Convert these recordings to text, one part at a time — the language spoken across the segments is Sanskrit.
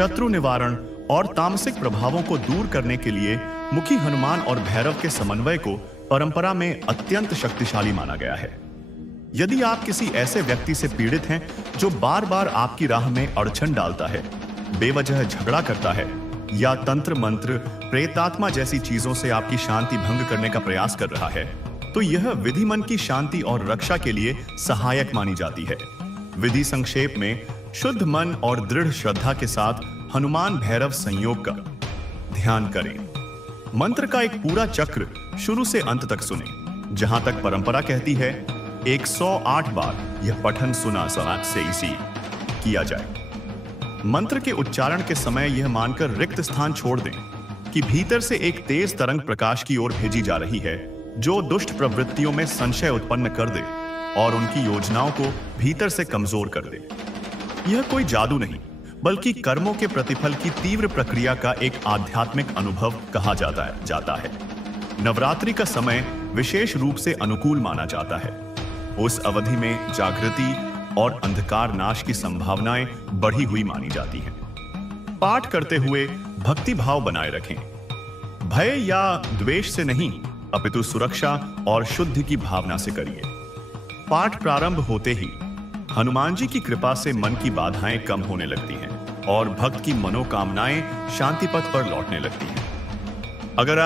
शत्रु निवारण और तामसिक प्रभावों को दूर करने के लिए मुखी हनुमान और भैरव के समन्वय को परंपरा में अत्यंत शक्तिशाली माना गया है। यदि आप किसी ऐसे व्यक्ति से पीड़ित हैं जो बार बार आपकी राह में अड़चन डालता है, बेवजह झगड़ा करता है या तंत्र मंत्र, प्रेतात्मा जैसी चीजों से आपकी शांति भंग करने का प्रयास कर रहा है, तो यह विधि मन की शांति और रक्षा के लिए सहायक मानी जाती है। विधि संक्षेप में शुद्ध मन और दृढ़ श्रद्धा के साथ हनुमान भैरव संयोग का ध्यान करें। मंत्र का एक पूरा चक्र शुरू से अंत तक सुने। जहां तक परंपरा कहती है 108 बार यह पठन सुना से इसी किया जाए। मंत्र के उच्चारण के समय यह मानकर रिक्त स्थान छोड़ दें कि भीतर से एक तेज तरंग प्रकाश की ओर भेजी जा रही है, जो दुष्ट प्रवृत्तियों में संशय उत्पन्न कर दे और उनकी योजनाओं को भीतर से कमजोर कर दे। यह कोई जादू नहीं, बल्कि कर्मों के प्रतिफल की तीव्र प्रक्रिया का एक आध्यात्मिक अनुभव कहा जाता है। नवरात्रि का समय विशेष रूप से अनुकूल माना जाता है। उस अवधि में जागृति और अंधकार नाश की संभावनाएं बढ़ी हुई मानी जाती हैं। पाठ करते हुए भक्ति भाव बनाए रखें। भय या द्वेष से नहीं, अपितु सुरक्षा और शुद्धि की भावना से करिए। पाठ प्रारंभ होते ही हनुमान जी की कृपा से मन की बाधाएं कम होने लगती हैं और भक्त की मनोकामनाएं शांति पथ पर लौटने लगती हैं। अगर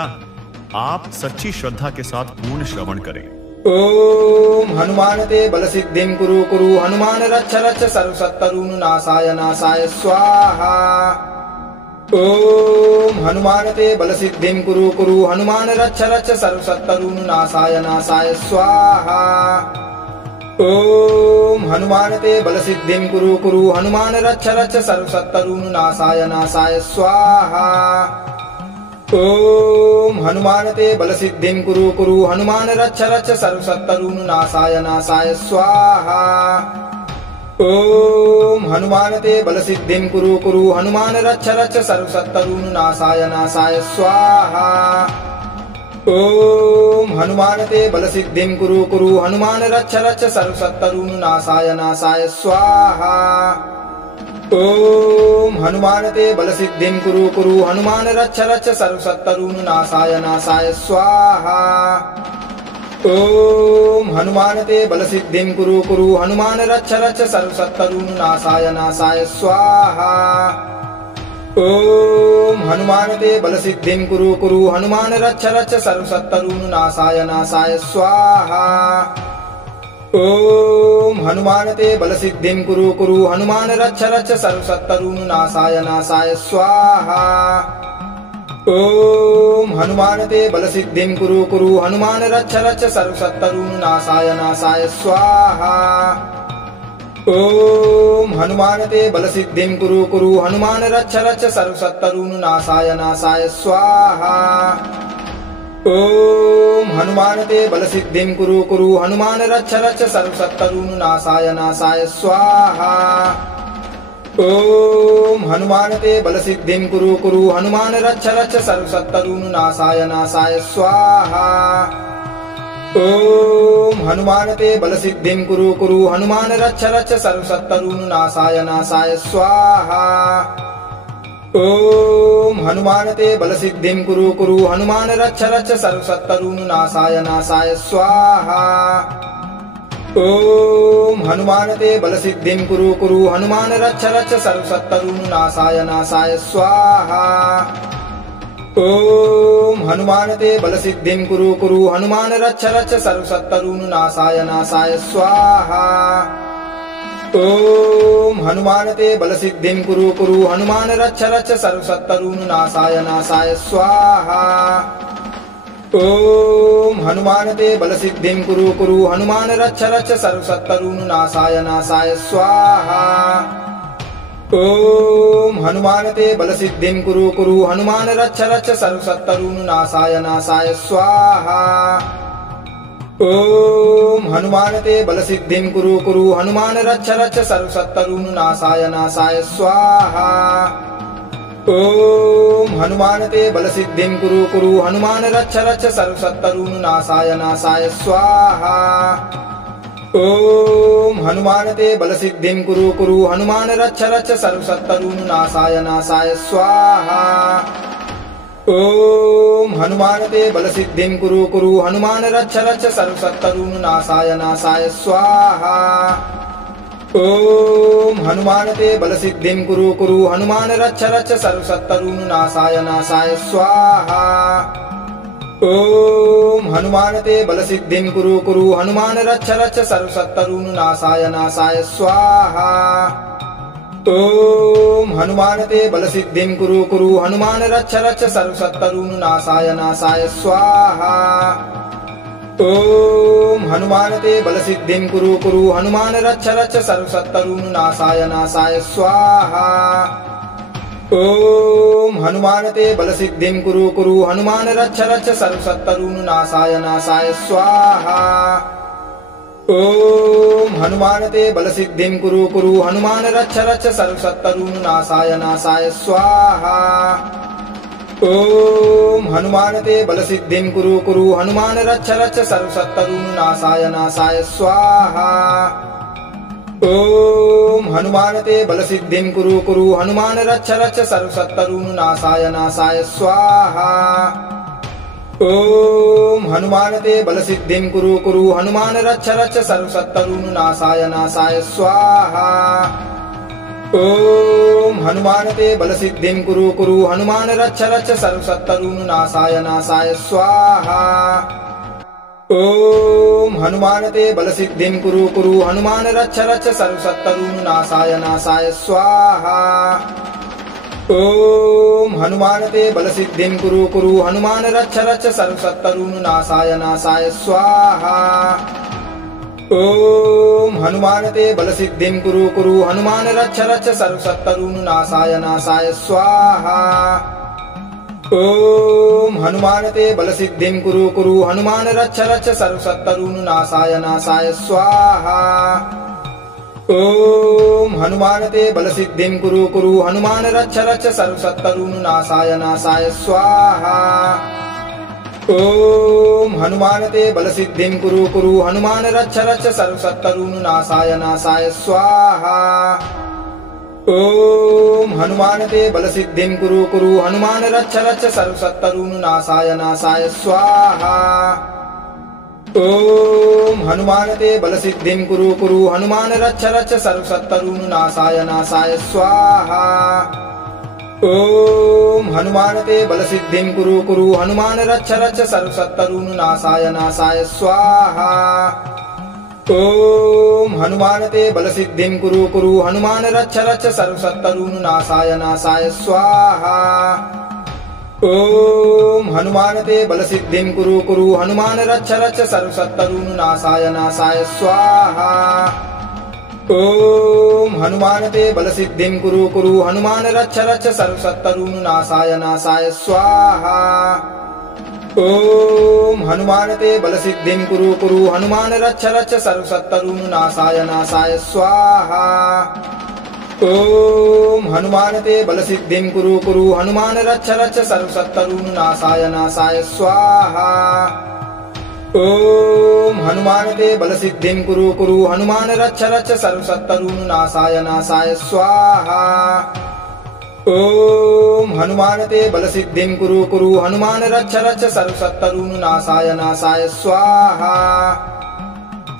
आप सच्ची श्रद्धा के साथ पूर्ण श्रवण करें। ओम हनुमान ते बल सिद्धिं कुरु कुरु हनुमान रच्छ रच्छ सर्वशत्रुन नाशाय नाशाय स्वाहा। ओम हनुमान ते बल सिद्धिं कुरु कुरु हनुमान रच्छ रच्छ सर्वशत्रुन नाशाय नाशाय स्वाहा। ओम हनुमान ते बल सिद्धिं कुरु कुरु हनुमान रच्छ रच्छ सर्वशत्रुन नाशाय नाशाय स्वाहा। ओम हनुमान ते बल सिद्धिं कुरु कुरु हनुमान रच्छ रच्छ सर्वशत्रुन नाशाय नाशाय स्वाहा। ओम हनुमान ते बल सिद्धिं कुरु कुरु हनुमान रच्छ रच्छ सर्वशत्रुन नाशाय नाशाय स्वाहा। ओम हनुमान ते बल सिद्धिं कुरु कुरु हनुमान रच्छ रच्छ सर्वशत्रुन नाशाय नाशाय स्वाहा। ओम हनुमान ते बल सिद्धिं कुरु कुरु हनुमान रच्छ रच्छ सर्वशत्रुन नाशाय नाशाय स्वाहा। ओम हनुमान ते बल सिद्धिं कुरु कुरु हनुमान रच्छ रच्छ सर्वशत्रुन नाशाय नाशाय स्वाहा। ओम हनुमान ते बल सिद्धिं कुरु कुरु हनुमान रच्छ रच्छ सर्वशत्रुन नाशाय नाशाय स्वाहा। ओम हनुमान ते बल सिद्धिं कुरु कुरु हनुमान रच्छ रच्छ सर्वशत्रुन नाशाय नाशाय स्वाहा। ओम हनुमान ते बल सिद्धिं कुरु कुरु हनुमान रच्छ रच्छ सर्वशत्रुन नाशाय नाशाय स्वाहा। ओम हनुमान ते बल सिद्धिं कुरु कुरु हनुमान रच्छ रच्छ सर्वशत्रुन नाशाय नाशाय स्वाहा। ओम हनुमान ते बल सिद्धिं कुरु कुरु हनुमान रच्छ रच्छ सर्वशत्रुन नाशाय नाशाय स्वाहा। ओम हनुमान ते बल सिद्धिं कुरु कुरु हनुमान रच्छ रच्छ सर्वशत्रुन नाशाय नाशाय स्वाहा। ओम हनुमान ते बल सिद्धिं कुरु कुरु हनुमान रच्छ रच्छ सर्वशत्रुन नाशाय नाशाय स्वाहा। ओम हनुमान ते बल सिद्धिं कुरु कुरु हनुमान रच्छ रच्छ सर्वशत्रुन नाशाय नाशाय स्वाहा। ओम हनुमान ते बल सिद्धिं कुरु कुरु हनुमान रच्छ रच्छ सर्वशत्रुन नाशाय नाशाय स्वाहा। ओम हनुमान ते बल सिद्धिं कुरु कुरु हनुमान रच्छ रच्छ सर्वशत्रुन नाशाय नाशाय स्वाहा। ओम हनुमान ते बल सिद्धिं कुरु कुरु हनुमान रच्छ रच्छ सर्वशत्रुन नाशाय नाशाय स्वाहा। ओम हनुमान ते बल सिद्धिं कुरु कुरु हनुमान रच्छ रच्छ सर्वशत्रुन नाशाय नाशाय स्वाहा। ओम हनुमान ते बल सिद्धिं कुरु कुरु हनुमान रच्छ रच्छ सर्वशत्रुन नाशाय नाशाय स्वाहा। ओम हनुमान ते बल सिद्धिं कुरु कुरु हनुमान रच्छ रच्छ सर्वशत्रुन नाशाय नाशाय स्वाहा। ओम हनुमान ते बल सिद्धिं कुरु कुरु हनुमान रच्छ रच्छ सर्वशत्रुन नाशाय नाशाय स्वाहा। ॐ हनुमानते बलसिद्धिं कुरु कुरु हनुमान रक्ष रक्ष सर्वशत्रुनाशाय नाशाय स्वाहा। ॐ हनुमानते बलसिद्धिं कुरु कुरु हनुमान रक्ष रक्ष सर्वशत्रुनाशाय नाशाय स्वाहा। ॐ हनुमानते बलसिद्धिं कुरु कुरु हनुमान रक्ष रक्ष सर्वशत्रुनाशाय नाशाय स्वाहा। ॐ हनुमानते बलसिद्धिं कुरु कुरु हनुमान रक्ष रक्ष सर्वशत्रुनाशाय नाशाय स्वाहा। ॐ हनुमानते बलसिद्धिं कुरु कुरु हनुमान रक्ष रक्ष सर्वशत्रुनाशाय नाशाय स्वाहा। ॐ हनुमानते बलसिद्धिं कुरु कुरु हनुमान रक्ष रक्ष सर्वशत्रुनाशाय नाशाय स्वाहा। ॐ हनुमानते बलसिद्धिं कुरु कुरु हनुमान रक्ष रक्ष सर्वशत्रुनाशाय नाशाय स्वाहा। ॐ हनुमानते बलसिद्धिं कुरु कुरु हनुमान रक्ष रक्ष सर्वशत्रुनाशाय नाशाय स्वाहा। ॐ हनुमानते बलसिद्धिं कुरु कुरु हनुमान रक्ष रक्ष सर्वशत्रुनाशाय नाशाय स्वाहा। ॐ हनुमानते बलसिद्धिं कुरु कुरु हनुमान रक्ष रक्ष सर्वशत्रुनाशाय नाशाय स्वाहा। ॐ हनुमानते बलसिद्धिं कुरु कुरु हनुमान रक्ष रक्ष सर्वशत्रुनाशाय नाशाय स्वाहा। ॐ हनुमानते बलसिद्धिं कुरु कुरु हनुमान रक्ष रक्ष सर्वशत्रुनाशाय नाशाय स्वाहा। ॐ हनुमानते बलसिद्धिं कुरु कुरु हनुमान रक्ष रक्ष सर्वशत्रुनाशाय नाशाय स्वाहा। ॐ हनुमानते बलसिद्धिं कुरु कुरु हनुमान रक्ष रक्ष सर्वशत्रुनाशाय नाशाय स्वाहा। ॐ हनुमानते बलसिद्धिं कुरु कुरु हनुमान रक्ष रक्ष सर्वशत्रुनाशाय नाशाय स्वाहा। ॐ हनुमानते बलसिद्धिं कुरु कुरु हनुमान रक्ष रक्ष सर्वशत्रुनाशाय नाशाय स्वाहा। ॐ हनुमानते बलसिद्धिं कुरु कुरु हनुमान रक्ष रक्ष सर्वशत्रुनाशाय नाशाय स्वाहा। ॐ हनुमानते बलसिद्धिं कुरु कुरु हनुमान रक्ष रक्ष सर्वशत्रुनाशाय नाशाय स्वाहा। ॐ हनुमानते बलसिद्धिं कुरु कुरु हनुमान रक्ष रक्ष सर्वशत्रुनाशाय नाशाय स्वाहा। ॐ हनुमानते बलसिद्धिं कुरु कुरु हनुमान रक्ष रक्ष सर्वशत्रुनाशाय नाशाय स्वाहा। ॐ हनुमानते बलसिद्धिं कुरु कुरु हनुमान रक्ष रक्ष सर्वशत्रुनाशाय नाशाय स्वाहा। ॐ हनुमानते बलसिद्धिं कुरु कुरु हनुमान रक्ष रक्ष सर्वशत्रुनाशाय नाशाय स्वाहा। ॐ हनुमानते बलसिद्धिं कुरु कुरु हनुमान रक्ष रक्ष सर्वशत्रुनाशाय नाशाय स्वाहा। ॐ हनुमानते बलसिद्धिं कुरु कुरु हनुमान रक्ष रक्ष सर्वशत्रुनाशाय नाशाय स्वाहा। ॐ हनुमानते बलसिद्धिं कुरु कुरु हनुमान रक्ष रक्ष सर्वशत्रुनाशाय नाशाय स्वाहा। ॐ हनुमानते बलसिद्धिं कुरु कुरु हनुमान रक्ष रक्ष सर्वशत्रुनाशाय नाशाय स्वाहा। ॐ हनुमानते बलसिद्धिं कुरु कुरु हनुमान रक्ष रक्ष सर्वशत्रुनाशाय नाशाय स्वाहा। ॐ हनुमानते बलसिद्धिं कुरु कुरु हनुमान रक्ष रक्ष सर्वशत्रुनाशाय नाशाय स्वाहा।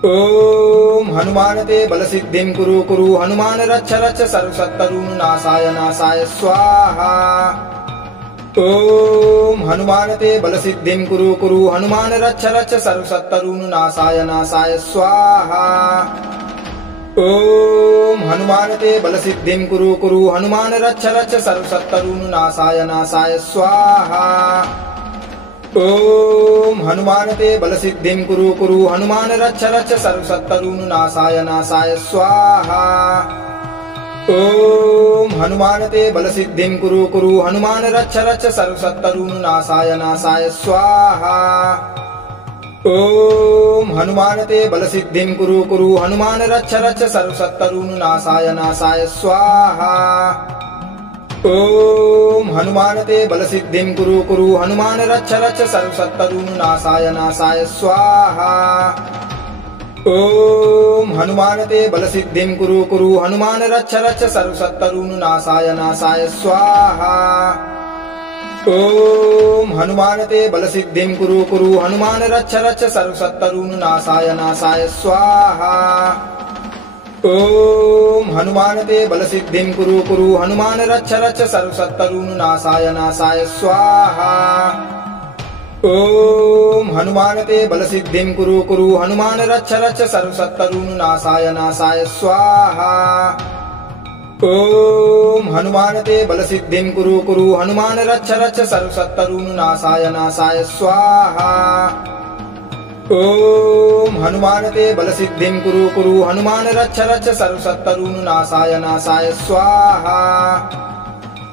ॐ हनुमानते बलसिद्धिं कुरु कुरु हनुमान रक्ष रक्ष सर्वशत्रुनाशाय नाशाय स्वाहा। ॐ हनुमानते बलसिद्धिं कुरु कुरु हनुमान रक्ष रक्ष सर्वशत्रुनाशाय नाशाय स्वाहा। ॐ हनुमानते बलसिद्धिं कुरु कुरु हनुमान रक्ष रक्ष सर्वशत्रुनाशाय नाशाय स्वाहा। ॐ हनुमानते बलसिद्धिं कुरु कुरु हनुमान रक्ष रक्ष सर्वशत्रुनाशाय नाशाय स्वाहा। ॐ हनुमानते बलसिद्धिं कुरु कुरु हनुमान रक्ष रक्ष सर्वशत्रुनाशाय नाशाय स्वाहा। ॐ हनुमानते बलसिद्धिं कुरु कुरु हनुमान रक्ष रक्ष सर्वशत्रुनाशाय नाशाय स्वाहा। ॐ हनुमानते बलसिद्धिं कुरु कुरु हनुमान रक्ष रक्ष सर्वशत्रुनाशाय नाशाय स्वाहा। ॐ हनुमानते बलसिद्धिं कुरु कुरु हनुमान रक्ष रक्ष सर्वशत्रुनाशाय नाशाय स्वाहा। ॐ हनुमानते बलसिद्धिं कुरु कुरु हनुमान रक्ष रक्ष सर्वशत्रुनाशाय नाशाय स्वाहा। ॐ हनुमानते बलसिद्धिं कुरु कुरु हनुमान रक्ष रक्ष सर्वशत्रुनाशाय नाशाय स्वाहा। ॐ हनुमानते बलसिद्धिं कुरु कुरु हनुमान रक्ष रक्ष सर्वशत्रुनाशाय नाशाय स्वाहा। ॐ हनुमानते बलसिद्धिं कुरु कुरु हनुमान रक्ष रक्ष सर्वशत्रुनाशाय नाशाय स्वाहा। ॐ हनुमानते बलसिद्धिं कुरु कुरु हनुमान रक्ष रक्ष सर्वशत्रुनाशाय नाशाय स्वाहा।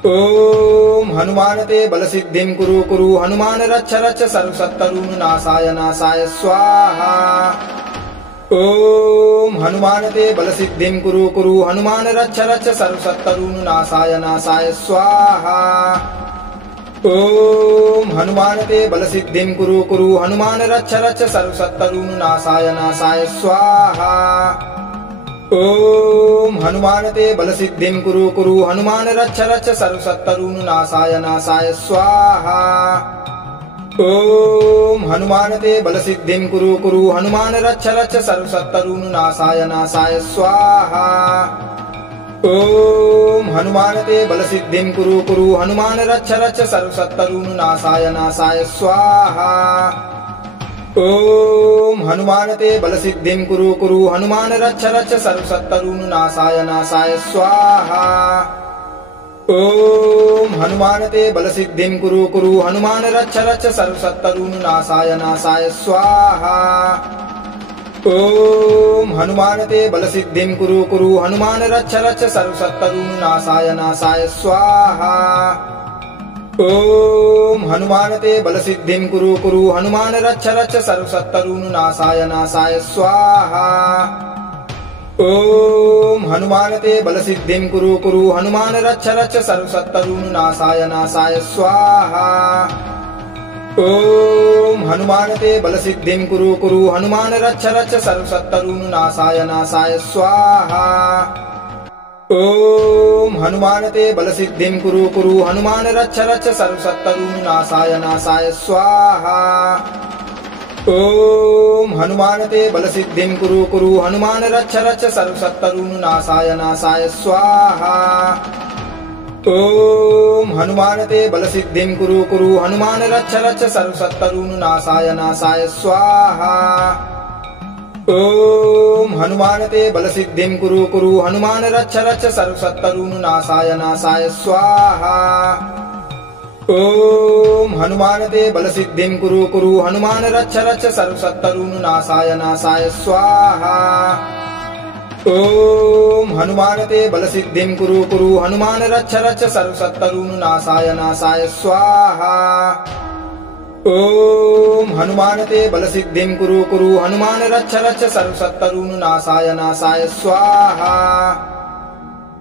ॐ हनुमानते बलसिद्धिं कुरु कुरु हनुमान रक्ष रक्ष सर्वशत्रुनाशाय नाशाय स्वाहा। ॐ हनुमानते बलसिद्धिं कुरु कुरु हनुमान रक्ष रक्ष सर्वशत्रुनाशाय नाशाय स्वाहा। ॐ हनुमानते बलसिद्धिं कुरु कुरु हनुमान रक्ष रक्ष सर्वशत्रुनाशाय नाशाय स्वाहा। ॐ हनुमानते बलसिद्धिं कुरु कुरु हनुमान रक्ष रक्ष सर्वशत्रुनाशाय नाशाय स्वाहा। ॐ हनुमानते बलसिद्धिं कुरु कुरु हनुमान रक्ष रक्ष सर्वशत्रुनाशाय नाशाय स्वाहा। ॐ हनुमानते बलसिद्धिं कुरु कुरु हनुमान रक्ष रक्ष सर्वशत्रुनाशाय नाशाय स्वाहा। ॐ हनुमानते बलसिद्धिं कुरु कुरु हनुमान रक्ष रक्ष सर्वशत्रुनाशाय नाशाय स्वाहा। ॐ हनुमानते बलसिद्धिं कुरु कुरु हनुमान रक्ष रक्ष सर्वशत्रुनाशाय नाशाय स्वाहा। ॐ हनुमानते बलसिद्धिं कुरु कुरु हनुमान रक्ष रक्ष सर्वशत्रुनाशाय नाशाय स्वाहा। ॐ हनुमानते बलसिद्धिं कुरु कुरु हनुमान रक्ष रक्ष सर्वशत्रुनाशाय नाशाय स्वाहा। ॐ हनुमानते बलसिद्धिं कुरु कुरु हनुमान रक्ष रक्ष सर्वशत्रुनाशाय नाशाय स्वाहा। ॐ हनुमानते बलसिद्धिं कुरु कुरु हनुमान रक्ष रक्ष सर्वशत्रुनाशाय नाशाय स्वाहा। ॐ हनुमानते बलसिद्धिं कुरु कुरु हनुमान रक्ष रक्ष सर्वशत्रुनाशाय नाशाय स्वाहा। ॐ हनुमानते बलसिद्धिं कुरु कुरु हनुमान रक्ष रक्ष सर्वशत्रुनाशाय नाशाय स्वाहा। ॐ हनुमानते बलसिद्धिं कुरु कुरु हनुमान रक्ष रक्ष सर्वशत्रुनाशाय नाशाय स्वाहा। ॐ हनुमानते बलसिद्धिं कुरु कुरु हनुमान रक्ष रक्ष सर्वशत्रुनाशाय नाशाय स्वाहा। ॐ हनुमानते बलसिद्धिं कुरु कुरु हनुमान रक्ष रक्ष सर्वशत्रुनाशाय नाशाय स्वाहा। ॐ हनुमानते बलसिद्धिं कुरु कुरु हनुमान रक्ष रक्ष सर्वशत्रुनाशाय नाशाय स्वाहा। ॐ हनुमानते बलसिद्धिं कुरु कुरु हनुमान रक्ष रक्ष सर्वशत्रुनाशाय नाशाय स्वाहा।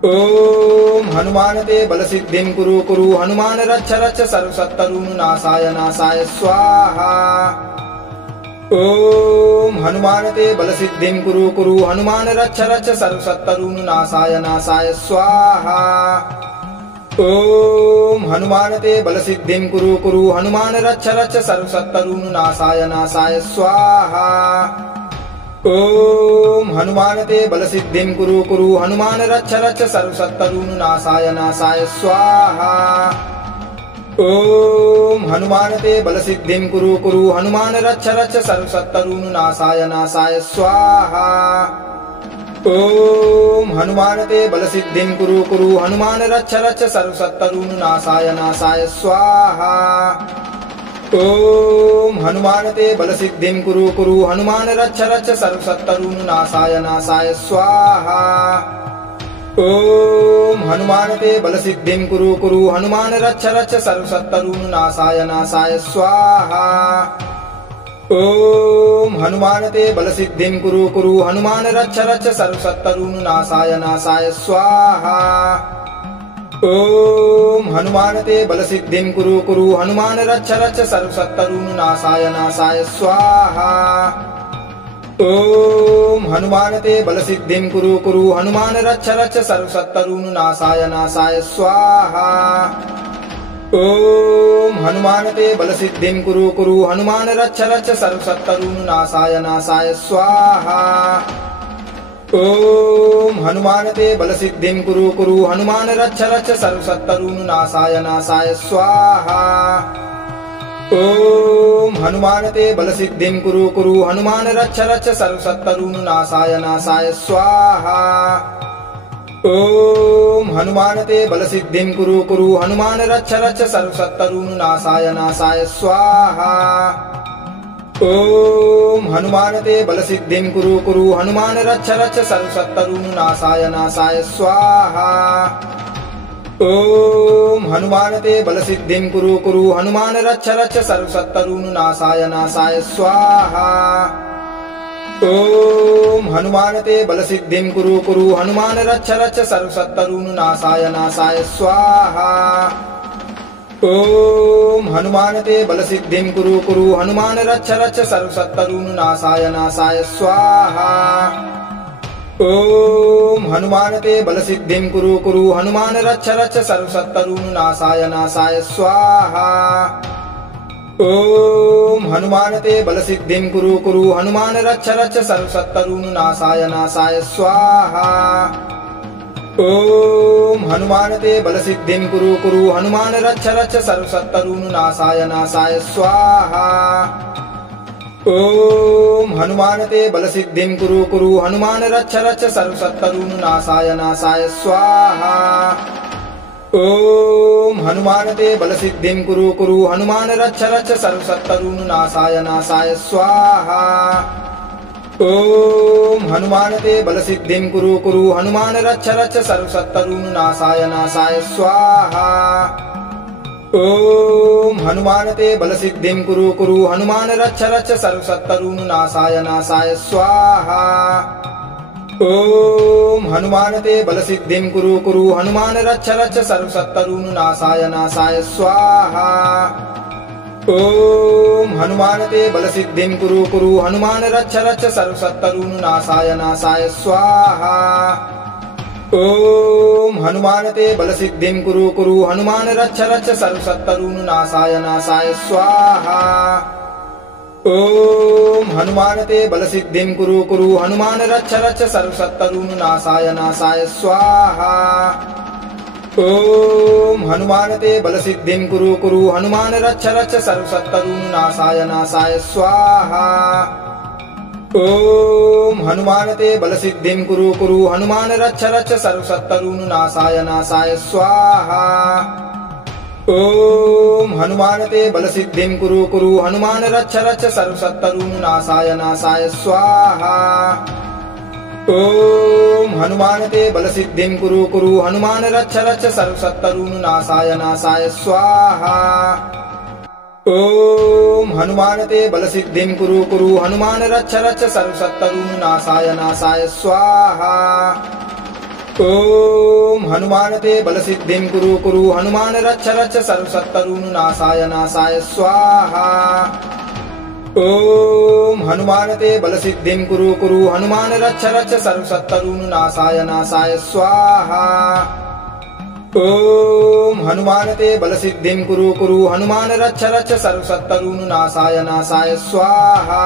ॐ हनुमानते बलसिद्धिं कुरु कुरु हनुमान रक्ष रक्ष सर्वशत्रुनाशाय नाशाय स्वाहा। ॐ हनुमानते बलसिद्धिं कुरु कुरु हनुमान रक्ष रक्ष सर्वशत्रुनाशाय नाशाय स्वाहा। ॐ हनुमानते बलसिद्धिं कुरु कुरु हनुमान रक्ष रक्ष सर्वशत्रुनाशाय नाशाय स्वाहा। ॐ हनुमानते बलसिद्धिं कुरु कुरु हनुमान रक्ष रक्ष सर्वशत्रुनाशाय नाशाय स्वाहा। ॐ हनुमानते बलसिद्धिं कुरु कुरु हनुमान रक्ष रक्ष सर्वशत्रुनाशाय नाशाय स्वाहा। ॐ हनुमानते बलसिद्धिं कुरु कुरु हनुमान रक्ष रक्ष सर्वशत्रुनाशाय नाशाय स्वाहा। ॐ हनुमानते बलसिद्धिं कुरु कुरु हनुमान रक्ष रक्ष सर्वशत्रुनाशाय नाशाय स्वाहा। ॐ हनुमानते बलसिद्धिं कुरु कुरु हनुमान रक्ष रक्ष सर्वशत्रुनाशाय नाशाय स्वाहा। ॐ हनुमानते बलसिद्धिं कुरु कुरु हनुमान रक्ष रक्ष सर्वशत्रुनाशाय नाशाय स्वाहा। ॐ हनुमानते बलसिद्धिं कुरु कुरु हनुमान रक्ष रक्ष सर्वशत्रुनाशाय नाशाय स्वाहा। ॐ हनुमानते बलसिद्धिं कुरु कुरु हनुमान रक्ष रक्ष सर्वशत्रुनाशाय नाशाय स्वाहा। ॐ हनुमानते बलसिद्धिं कुरु कुरु हनुमान रक्ष रक्ष सर्वशत्रुनाशाय नाशाय स्वाहा। ॐ हनुमानते बलसिद्धिं कुरु कुरु हनुमान रक्ष रक्ष सर्वशत्रुनाशाय नाशाय स्वाहा। ॐ हनुमानते बलसिद्धिं कुरु कुरु हनुमान रक्ष रक्ष सर्वशत्रुनाशाय नाशाय स्वाहा। ॐ हनुमानते बलसिद्धिं कुरु कुरु हनुमान रक्ष रक्ष सर्वशत्रुनाशाय नाशाय स्वाहा। ॐ हनुमानते बलसिद्धिं कुरु कुरु हनुमान रक्ष रक्ष सर्वशत्रुनाशाय नाशाय स्वाहा। ॐ हनुमानते बलसिद्धिं कुरु कुरु हनुमान रक्ष रक्ष सर्वशत्रुनाशाय नाशाय स्वाहा। ॐ हनुमानते बलसिद्धिं कुरु कुरु हनुमान रक्ष रक्ष सर्वशत्रुनाशाय नाशाय स्वाहा। ॐ हनुमानते बलसिद्धिं कुरु कुरु हनुमान रक्ष रक्ष सर्वशत्रुनाशाय नाशाय स्वाहा। ॐ हनुमानते बलसिद्धिं कुरु कुरु हनुमान रक्ष रक्ष सर्वशत्रुनाशाय नाशाय स्वाहा। ॐ हनुमानते बलसिद्धिं कुरु कुरु हनुमान रक्ष रक्ष सर्वशत्रुनाशाय नाशाय स्वाहा। ॐ हनुमानते बलसिद्धिं कुरु कुरु हनुमान रक्ष रक्ष सर्वशत्रुनाशाय नाशाय स्वाहा। ॐ हनुमानते बलसिद्धिं कुरु कुरु हनुमान रक्ष रक्ष सर्वशत्रुनाशाय नाशाय स्वाहा। ॐ हनुमानते बलसिद्धिं कुरु कुरु हनुमान रक्ष रक्ष सर्वशत्रुनाशाय नाशाय स्वाहा। ॐ हनुमानते बलसिद्धिं कुरु कुरु हनुमान रक्ष रक्ष सर्वशत्रुनाशाय नाशाय स्वाहा। ॐ हनुमानते बलसिद्धिं कुरु कुरु हनुमान रक्ष रक्ष सर्वशत्रुनाशाय नाशाय स्वाहा। ॐ हनुमानते बलसिद्धिं कुरु कुरु हनुमान रक्ष रक्ष सर्वशत्रुनाशाय नाशाय स्वाहा। ॐ हनुमानते बलसिद्धिं कुरु कुरु हनुमान रक्ष रक्ष सर्वशत्रुनाशाय नाशाय स्वाहा। ॐ हनुमानते बलसिद्धिं कुरु कुरु हनुमान रक्ष रक्ष सर्वशत्रुनाशाय नाशाय स्वाहा। ॐ हनुमानते बलसिद्धिं कुरु कुरु हनुमान रक्ष रक्ष सर्वशत्रुनाशाय नाशाय स्वाहा। ॐ हनुमानते बलसिद्धिं कुरु कुरु हनुमान रक्ष रक्ष सर्वशत्रुनाशाय नाशाय स्वाहा। ॐ हनुमानते बलसिद्धिं कुरु कुरु हनुमान रक्ष रक्ष सर्वशत्रुनाशाय नाशाय स्वाहा। ॐ हनुमानते बलसिद्धिं कुरु कुरु हनुमान रक्ष रक्ष सर्वशत्रुनाशाय नाशाय स्वाहा। ॐ हनुमानते बलसिद्धिं कुरु कुरु हनुमान रक्ष रक्ष सर्वशत्रुनाशाय नाशाय स्वाहा। ॐ हनुमानते बलसिद्धिं कुरु कुरु हनुमान रक्ष रक्ष सर्वशत्रुनाशाय नाशाय स्वाहा। ॐ हनुमानते बलसिद्धिं कुरु कुरु हनुमान रक्ष रक्ष सर्वशत्रुनाशाय नाशाय स्वाहा। ॐ हनुमानते बलसिद्धिं कुरु कुरु हनुमान रक्ष रक्ष सर्वशत्रुनाशाय नाशाय स्वाहा। ॐ हनुमानते बलसिद्धिं कुरु कुरु हनुमान रक्ष रक्ष सर्वशत्रुनाशाय नाशाय स्वाहा।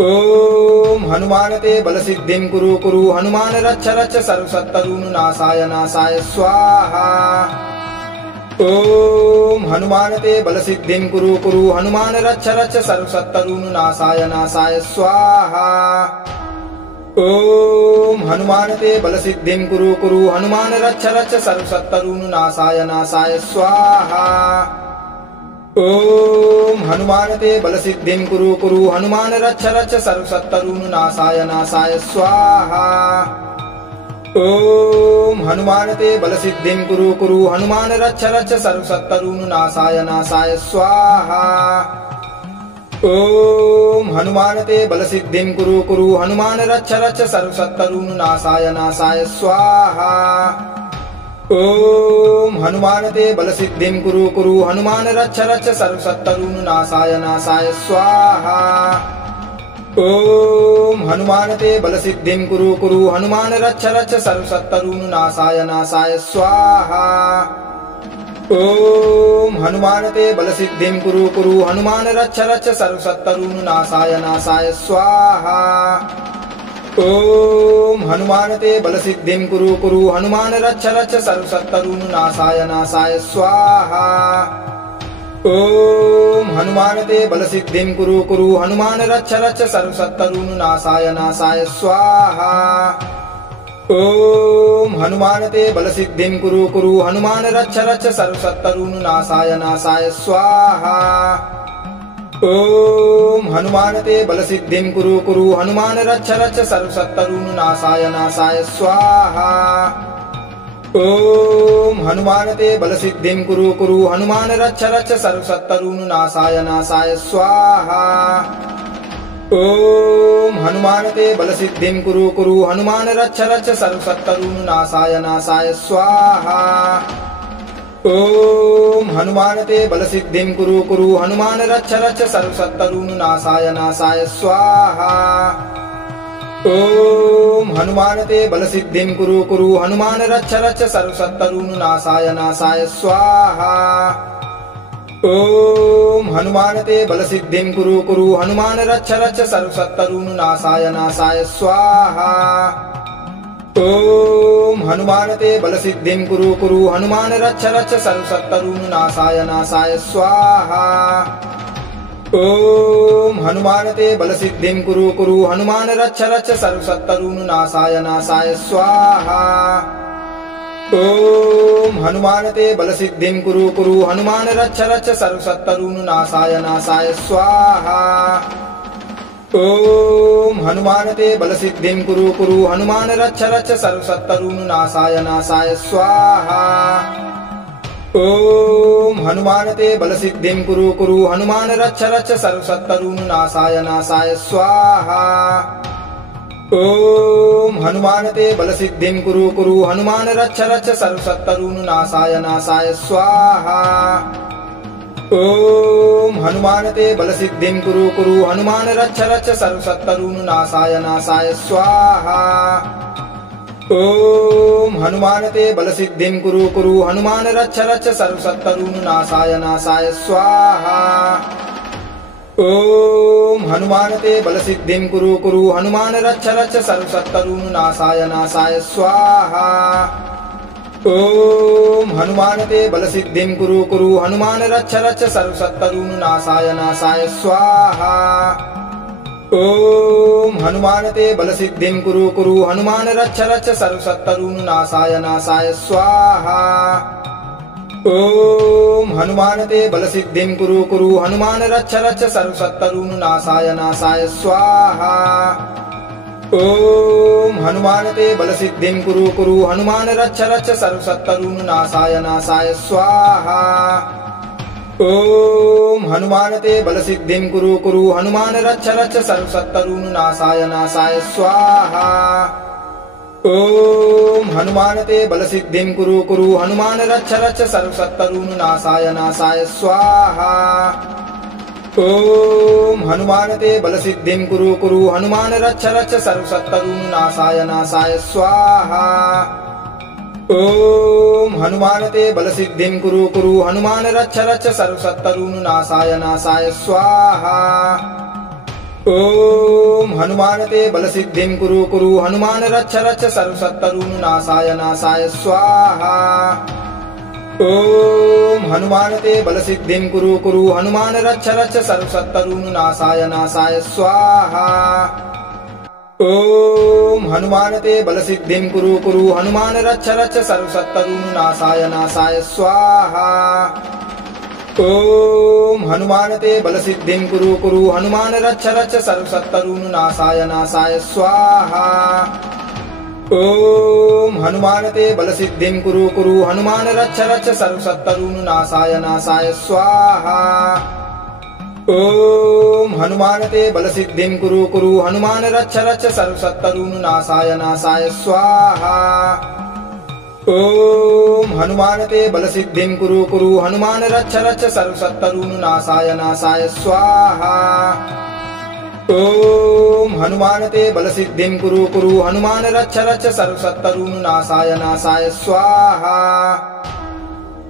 ॐ हनुमानते बलसिद्धिं कुरु कुरु हनुमान रक्ष रक्ष सर्वशत्रुनाशाय नाशाय स्वाहा। ॐ हनुमानते बलसिद्धिं कुरु कुरु हनुमान रक्ष रक्ष सर्वशत्रुनाशाय नाशाय स्वाहा। ॐ हनुमानते बलसिद्धिं कुरु कुरु हनुमान रक्ष रक्ष सर्वशत्रुनाशाय नाशाय स्वाहा। ॐ हनुमानते बलसिद्धिं कुरु कुरु हनुमान रक्ष रक्ष सर्वशत्रुनाशाय नाशाय स्वाहा। ॐ हनुमानते बलसिद्धिं कुरु कुरु हनुमान रक्ष रक्ष सर्वशत्रुनाशाय नाशाय स्वाहा। ॐ हनुमानते बलसिद्धिं कुरु कुरु हनुमान रक्ष रक्ष सर्वशत्रुनाशाय नाशाय स्वाहा। ॐ हनुमानते बलसिद्धिं कुरु कुरु हनुमान रक्ष रक्ष सर्वशत्रुनाशाय नाशाय स्वाहा। ॐ हनुमानते बलसिद्धिं कुरु कुरु हनुमान रक्ष रक्ष सर्वशत्रुनाशाय नाशाय स्वाहा। ॐ हनुमानते बलसिद्धिं कुरु कुरु हनुमान रक्ष रक्ष सर्वशत्रुनाशाय नाशाय स्वाहा। ॐ हनुमानते बलसिद्धिं कुरु कुरु हनुमान रक्ष रक्ष सर्वशत्रुनाशाय नाशाय स्वाहा। ॐ हनुमानते बलसिद्धिं कुरु कुरु हनुमान रक्ष रक्ष सर्वशत्रुनाशाय नाशाय स्वाहा। ॐ हनुमानते बलसिद्धिं कुरु कुरु हनुमान रक्ष रक्ष सर्वशत्रुनाशाय नाशाय स्वाहा। ॐ हनुमानते बलसिद्धिं कुरु कुरु हनुमान रक्ष रक्ष सर्वशत्रुनाशाय नाशाय स्वाहा। ॐ हनुमानते बलसिद्धिं कुरु कुरु हनुमान रक्ष रक्ष सर्वशत्रुनाशाय नाशाय स्वाहा। ॐ हनुमानते बलसिद्धिं कुरु कुरु हनुमान रक्ष रक्ष सर्वशत्रुनाशाय नाशाय स्वाहा। ॐ हनुमानते बलसिद्धिं कुरु कुरु हनुमान रक्ष रक्ष सर्वशत्रुनाशाय नाशाय स्वाहा। ॐ हनुमानते बलसिद्धिं कुरु कुरु हनुमान रक्ष रक्ष सर्वशत्रुनाशाय नाशाय स्वाहा। ॐ हनुमानते बलसिद्धिं कुरु कुरु हनुमान रक्ष रक्ष सर्वशत्रुनाशाय नाशाय स्वाहा। ॐ हनुमानते बलसिद्धिं कुरु कुरु हनुमान रक्ष रक्ष सर्वशत्रुनाशाय नाशाय स्वाहा। ॐ हनुमानते बलसिद्धिं कुरु कुरु हनुमान रक्ष रक्ष सर्वशत्रुनाशाय नाशाय स्वाहा। ॐ हनुमानते बलसिद्धिं कुरु कुरु हनुमान रक्ष रक्ष सर्वशत्रुनाशाय नाशाय स्वाहा। ॐ हनुमानते बलसिद्धिं कुरु कुरु हनुमान रक्ष रक्ष सर्वशत्रुनाशाय नाशाय स्वाहा। ॐ हनुमानते बलसिद्धिं कुरु कुरु हनुमान रक्ष रक्ष सर्वशत्रुनाशाय नाशाय स्वाहा। ॐ हनुमानते बलसिद्धिं कुरु कुरु हनुमान रक्ष रक्ष सर्वशत्रुनाशाय नाशाय स्वाहा। ॐ हनुमानते बलसिद्धिं कुरु कुरु हनुमान रक्ष रक्ष सर्वशत्रुनाशाय नाशाय स्वाहा। ॐ हनुमानते बलसिद्धिं कुरु कुरु हनुमान रक्ष रक्ष सर्वशत्रुनाशाय नाशाय स्वाहा। ॐ हनुमानते बलसिद्धिं कुरु कुरु हनुमान रक्ष रक्ष सर्वशत्रुनाशाय नाशाय स्वाहा। ॐ हनुमानते बलसिद्धिं कुरु कुरु हनुमान रक्ष रक्ष सर्वशत्रुनाशाय नाशाय स्वाहा। ॐ हनुमानते बलसिद्धिं कुरु कुरु हनुमान रक्ष रक्ष सर्वशत्रुनाशाय नाशाय स्वाहा। ॐ हनुमानते बलसिद्धिं कुरु कुरु हनुमान रक्ष रक्ष सर्वशत्रुनाशाय नाशाय स्वाहा। ॐ हनुमानते बलसिद्धिं कुरु कुरु हनुमान रक्ष रक्ष सर्वशत्रुनाशाय नाशाय स्वाहा। ॐ हनुमानते बलसिद्धिं कुरु कुरु हनुमान रक्ष रक्ष सर्वशत्रुनाशाय नाशाय स्वाहा। ॐ हनुमानते बलसिद्धिं कुरु कुरु हनुमान रक्ष रक्ष सर्वशत्रुनाशाय नाशाय स्वाहा। ॐ हनुमानते बलसिद्धिं कुरु कुरु हनुमान रक्ष रक्ष सर्वशत्रुनाशाय नाशाय स्वाहा। ॐ हनुमानते बलसिद्धिं कुरु कुरु हनुमान रक्ष रक्ष सर्वशत्रुनाशाय नाशाय स्वाहा। ॐ हनुमानते बलसिद्धिं कुरु कुरु हनुमान रक्ष रक्ष सर्वशत्रुनाशाय नाशाय स्वाहा। ॐ हनुमानते बलसिद्धिं कुरु कुरु हनुमान रक्ष रक्ष सर्वशत्रुनाशाय नाशाय स्वाहा। ॐ हनुमानते बलसिद्धिं कुरु कुरु हनुमान रक्ष रक्ष सर्वशत्रुनाशाय नाशाय स्वाहा। ॐ हनुमानते बलसिद्धिं कुरु कुरु हनुमान रक्ष रक्ष सर्वशत्रुनाशाय नाशाय स्वाहा। ॐ हनुमानते बलसिद्धिं कुरु कुरु हनुमान रक्ष रक्ष सर्वशत्रुनाशाय नाशाय स्वाहा। ॐ हनुमानते बलसिद्धिं कुरु कुरु हनुमान रक्ष रक्ष सर्वशत्रुनाशाय नाशाय स्वाहा। ॐ हनुमानते बलसिद्धिं कुरु कुरु हनुमान रक्ष रक्ष सर्वशत्रुनाशाय नाशाय स्वाहा। ॐ हनुमानते बलसिद्धिं कुरु कुरु हनुमान रक्ष रक्ष सर्वशत्रुनाशाय नाशाय स्वाहा।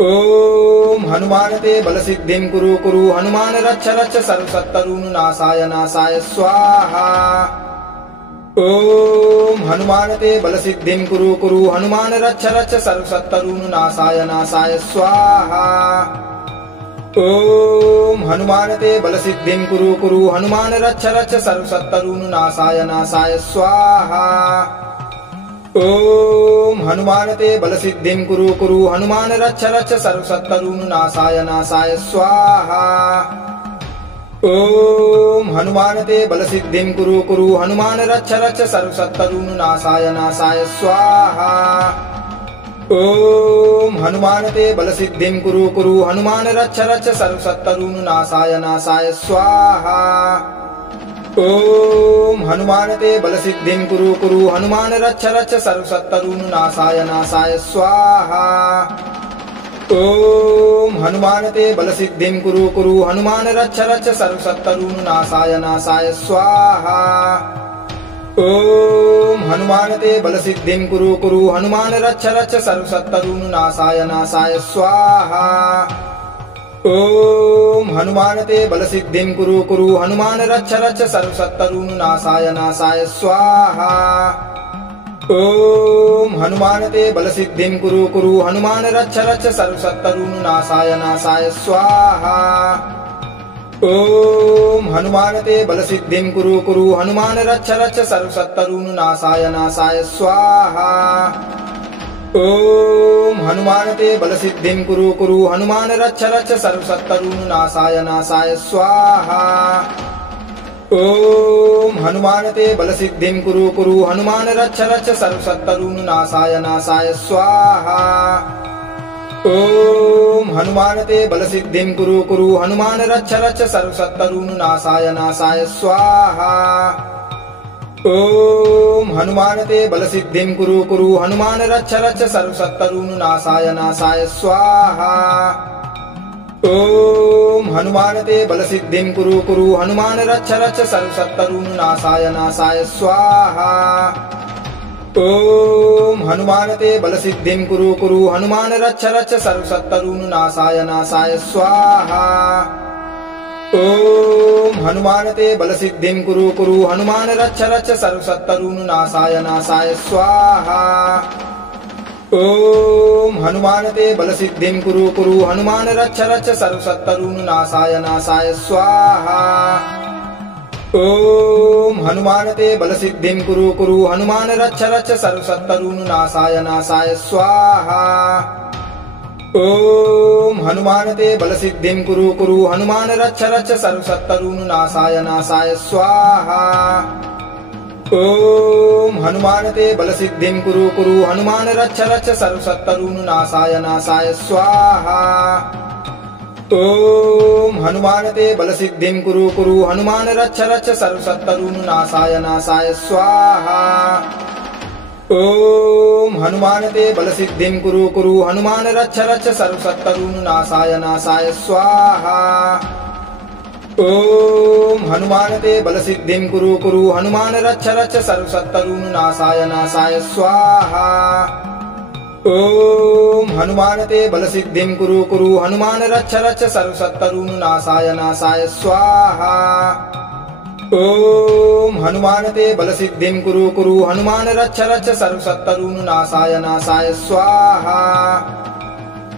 ॐ हनुमानते बलसिद्धिं कुरु कुरु हनुमान रक्ष रक्ष सर्वशत्रुनाशाय नाशाय स्वाहा। ॐ हनुमानते बलसिद्धिं कुरु कुरु हनुमान रक्ष रक्ष सर्वशत्रुनाशाय नाशाय स्वाहा। ॐ हनुमानते बलसिद्धिं कुरु कुरु हनुमान रक्ष रक्ष सर्वशत्रुनाशाय नाशाय स्वाहा। ॐ हनुमानते बलसिद्धिं कुरु कुरु हनुमान रक्ष रक्ष सर्वशत्रुनाशाय नाशाय स्वाहा। ॐ हनुमानते बलसिद्धिं कुरु कुरु हनुमान रक्ष रक्ष सर्वशत्रुनाशाय नाशाय स्वाहा। ॐ हनुमानते बलसिद्धिं कुरु कुरु हनुमान रक्ष रक्ष सर्वशत्रुनाशाय नाशाय स्वाहा। ॐ हनुमानते बलसिद्धिं कुरु कुरु हनुमान रक्ष रक्ष सर्वशत्रुनाशाय नाशाय स्वाहा। ॐ हनुमानते बलसिद्धिं कुरु कुरु हनुमान रक्ष रक्ष सर्वशत्रुनाशाय नाशाय स्वाहा। ॐ हनुमानते बलसिद्धिं कुरु कुरु हनुमान रक्ष रक्ष सर्वशत्रुनाशाय नाशाय स्वाहा। ॐ हनुमानते बलसिद्धिं कुरु कुरु हनुमान रक्ष रक्ष सर्वशत्रुनाशाय नाशाय स्वाहा। ॐ हनुमानते बलसिद्धिं कुरु कुरु हनुमान रक्ष रक्ष सर्वशत्रुनाशाय नाशाय स्वाहा। ॐ हनुमानते बलसिद्धिं कुरु कुरु हनुमान रक्ष रक्ष सर्वशत्रुनाशाय नाशाय स्वाहा। ॐ हनुमानते बलसिद्धिं कुरु कुरु हनुमान रक्ष रक्ष सर्वशत्रुनाशाय नाशाय स्वाहा। ॐ हनुमानते बलसिद्धिं कुरु कुरु हनुमान रक्ष रक्ष सर्वशत्रुनाशाय नाशाय स्वाहा। ॐ हनुमानते बलसिद्धिं कुरु कुरु हनुमान रक्ष रक्ष सर्वशत्रुनाशाय नाशाय स्वाहा। ॐ हनुमानते बलसिद्धिं कुरु कुरु हनुमान रक्ष रक्ष सर्वशत्रुनाशाय नाशाय स्वाहा। ॐ हनुमानते बलसिद्धिं कुरु कुरु हनुमान रक्ष रक्ष सर्वशत्रुनाशाय नाशाय स्वाहा। ॐ हनुमानते बलसिद्धिं कुरु कुरु हनुमान रक्ष रक्ष सर्वशत्रुनाशाय नाशाय स्वाहा। ॐ हनुमानते बलसिद्धिं कुरु कुरु हनुमान रक्ष रक्ष सर्वशत्रुनाशाय नाशाय स्वाहा। ॐ हनुमानते बलसिद्धिं कुरु कुरु हनुमान रक्ष रक्ष सर्वशत्रुनाशाय नाशाय स्वाहा। ॐ हनुमानते बलसिद्धिं कुरु कुरु हनुमान रक्ष रक्ष सर्वशत्रुनाशाय नाशाय स्वाहा। ॐ हनुमानते बलसिद्धिं कुरु कुरु हनुमान रक्ष रक्ष सर्वशत्रुनाशाय नाशाय स्वाहा। ॐ हनुमानते बलसिद्धिं कुरु कुरु हनुमान रक्ष रक्ष सर्वशत्रुनाशाय नाशाय स्वाहा। ॐ हनुमानते बलसिद्धिं कुरु कुरु हनुमान रक्ष रक्ष सर्वशत्रुनाशाय नाशाय स्वाहा। ॐ हनुमानते बलसिद्धिं कुरु कुरु हनुमान रक्ष रक्ष सर्वशत्रुनाशाय नाशाय स्वाहा। ॐ हनुमानते बलसिद्धिं कुरु कुरु हनुमान रक्ष रक्ष सर्वशत्रुनाशाय नाशाय स्वाहा। ॐ हनुमानते बलसिद्धिं कुरु कुरु हनुमान रक्ष रक्ष सर्वशत्रुनाशाय नाशाय स्वाहा। ॐ हनुमानते बलसिद्धिं कुरु कुरु हनुमान रक्ष रक्ष सर्वशत्रुनाशाय नाशाय स्वाहा।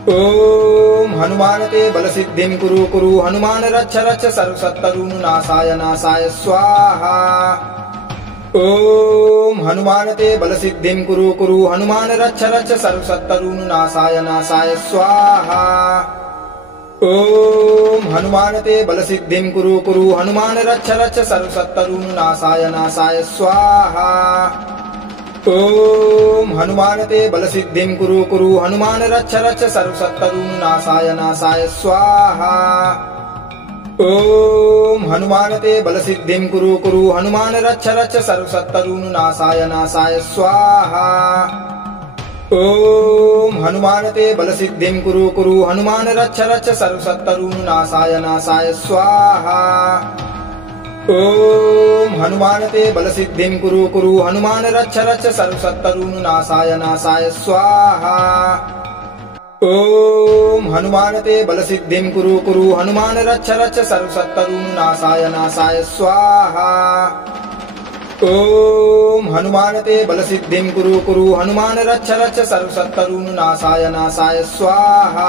ॐ हनुमानते बलसिद्धिं कुरु कुरु हनुमान रक्ष रक्ष सर्वशत्रुनाशाय नाशाय स्वाहा। ॐ हनुमानते बलसिद्धिं कुरु कुरु हनुमान रक्ष रक्ष सर्वशत्रुनाशाय नाशाय स्वाहा। ॐ हनुमानते बलसिद्धिं कुरु कुरु हनुमान रक्ष रक्ष सर्वशत्रुनाशाय नाशाय स्वाहा। ॐ हनुमानते बलसिद्धिं कुरु कुरु हनुमान रक्ष रक्ष सर्वशत्रुनाशाय नाशाय स्वाहा। ॐ हनुमानते बलसिद्धिं कुरु कुरु हनुमान रक्ष रक्ष सर्वशत्रुनाशाय नाशाय स्वाहा। ॐ हनुमानते बलसिद्धिं कुरु कुरु हनुमान रक्ष रक्ष सर्वशत्रुनाशाय नाशाय स्वाहा। ॐ हनुमानते बलसिद्धिं कुरु कुरु हनुमान रक्ष रक्ष सर्वशत्रुनाशाय नाशाय स्वाहा। ॐ हनुमानते बलसिद्धिं कुरु कुरु हनुमान रक्ष रक्ष सर्वशत्रुनाशाय नाशाय स्वाहा। ॐ हनुमानते बलसिद्धिं कुरु कुरु हनुमान रक्ष रक्ष सर्वशत्रुनाशाय नाशाय स्वाहा।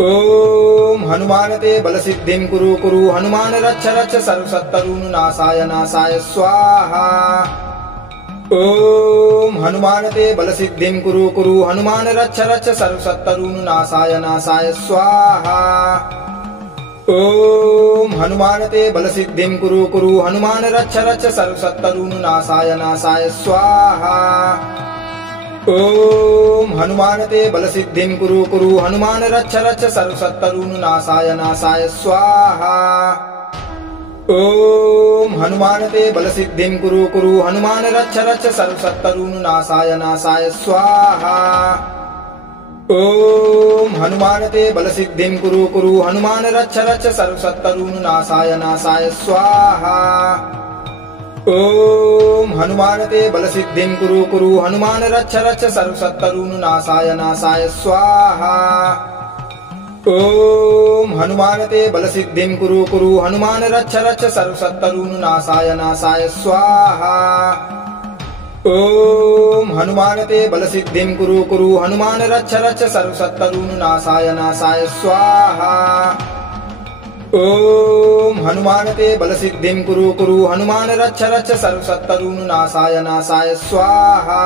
ॐ हनुमानते बलसिद्धिं कुरु कुरु हनुमान रक्ष रक्ष सर्वशत्रुनाशाय नाशाय स्वाहा। ॐ हनुमानते बलसिद्धिं कुरु कुरु हनुमान रक्ष रक्ष सर्वशत्रुनाशाय नाशाय स्वाहा। ॐ हनुमानते बलसिद्धिं कुरु कुरु हनुमान रक्ष रक्ष सर्वशत्रुनाशाय नाशाय स्वाहा। ॐ हनुमानते बलसिद्धिं कुरु कुरु हनुमान रक्ष रक्ष सर्वशत्रुनाशाय नाशाय स्वाहा। ॐ हनुमानते बलसिद्धिं कुरु कुरु हनुमान रक्ष रक्ष सर्वशत्रुनाशाय नाशाय स्वाहा। ॐ हनुमानते बलसिद्धिं कुरु कुरु हनुमान रक्ष रक्ष सर्वशत्रुनाशाय नाशाय स्वाहा। ॐ हनुमानते बलसिद्धिं कुरु कुरु हनुमान रक्ष रक्ष सर्वशत्रुनाशाय नाशाय स्वाहा। ॐ हनुमानते बलसिद्धिं कुरु कुरु हनुमान रक्ष रक्ष सर्वशत्रुनाशाय नाशाय स्वाहा। ॐ हनुमानते बलसिद्धिं कुरु कुरु हनुमान रक्ष रक्ष सर्वशत्रुनाशाय नाशाय स्वाहा। ॐ हनुमानते बलसिद्धिं कुरु कुरु हनुमान रक्ष रक्ष सर्वशत्रुनाशाय नाशाय स्वाहा।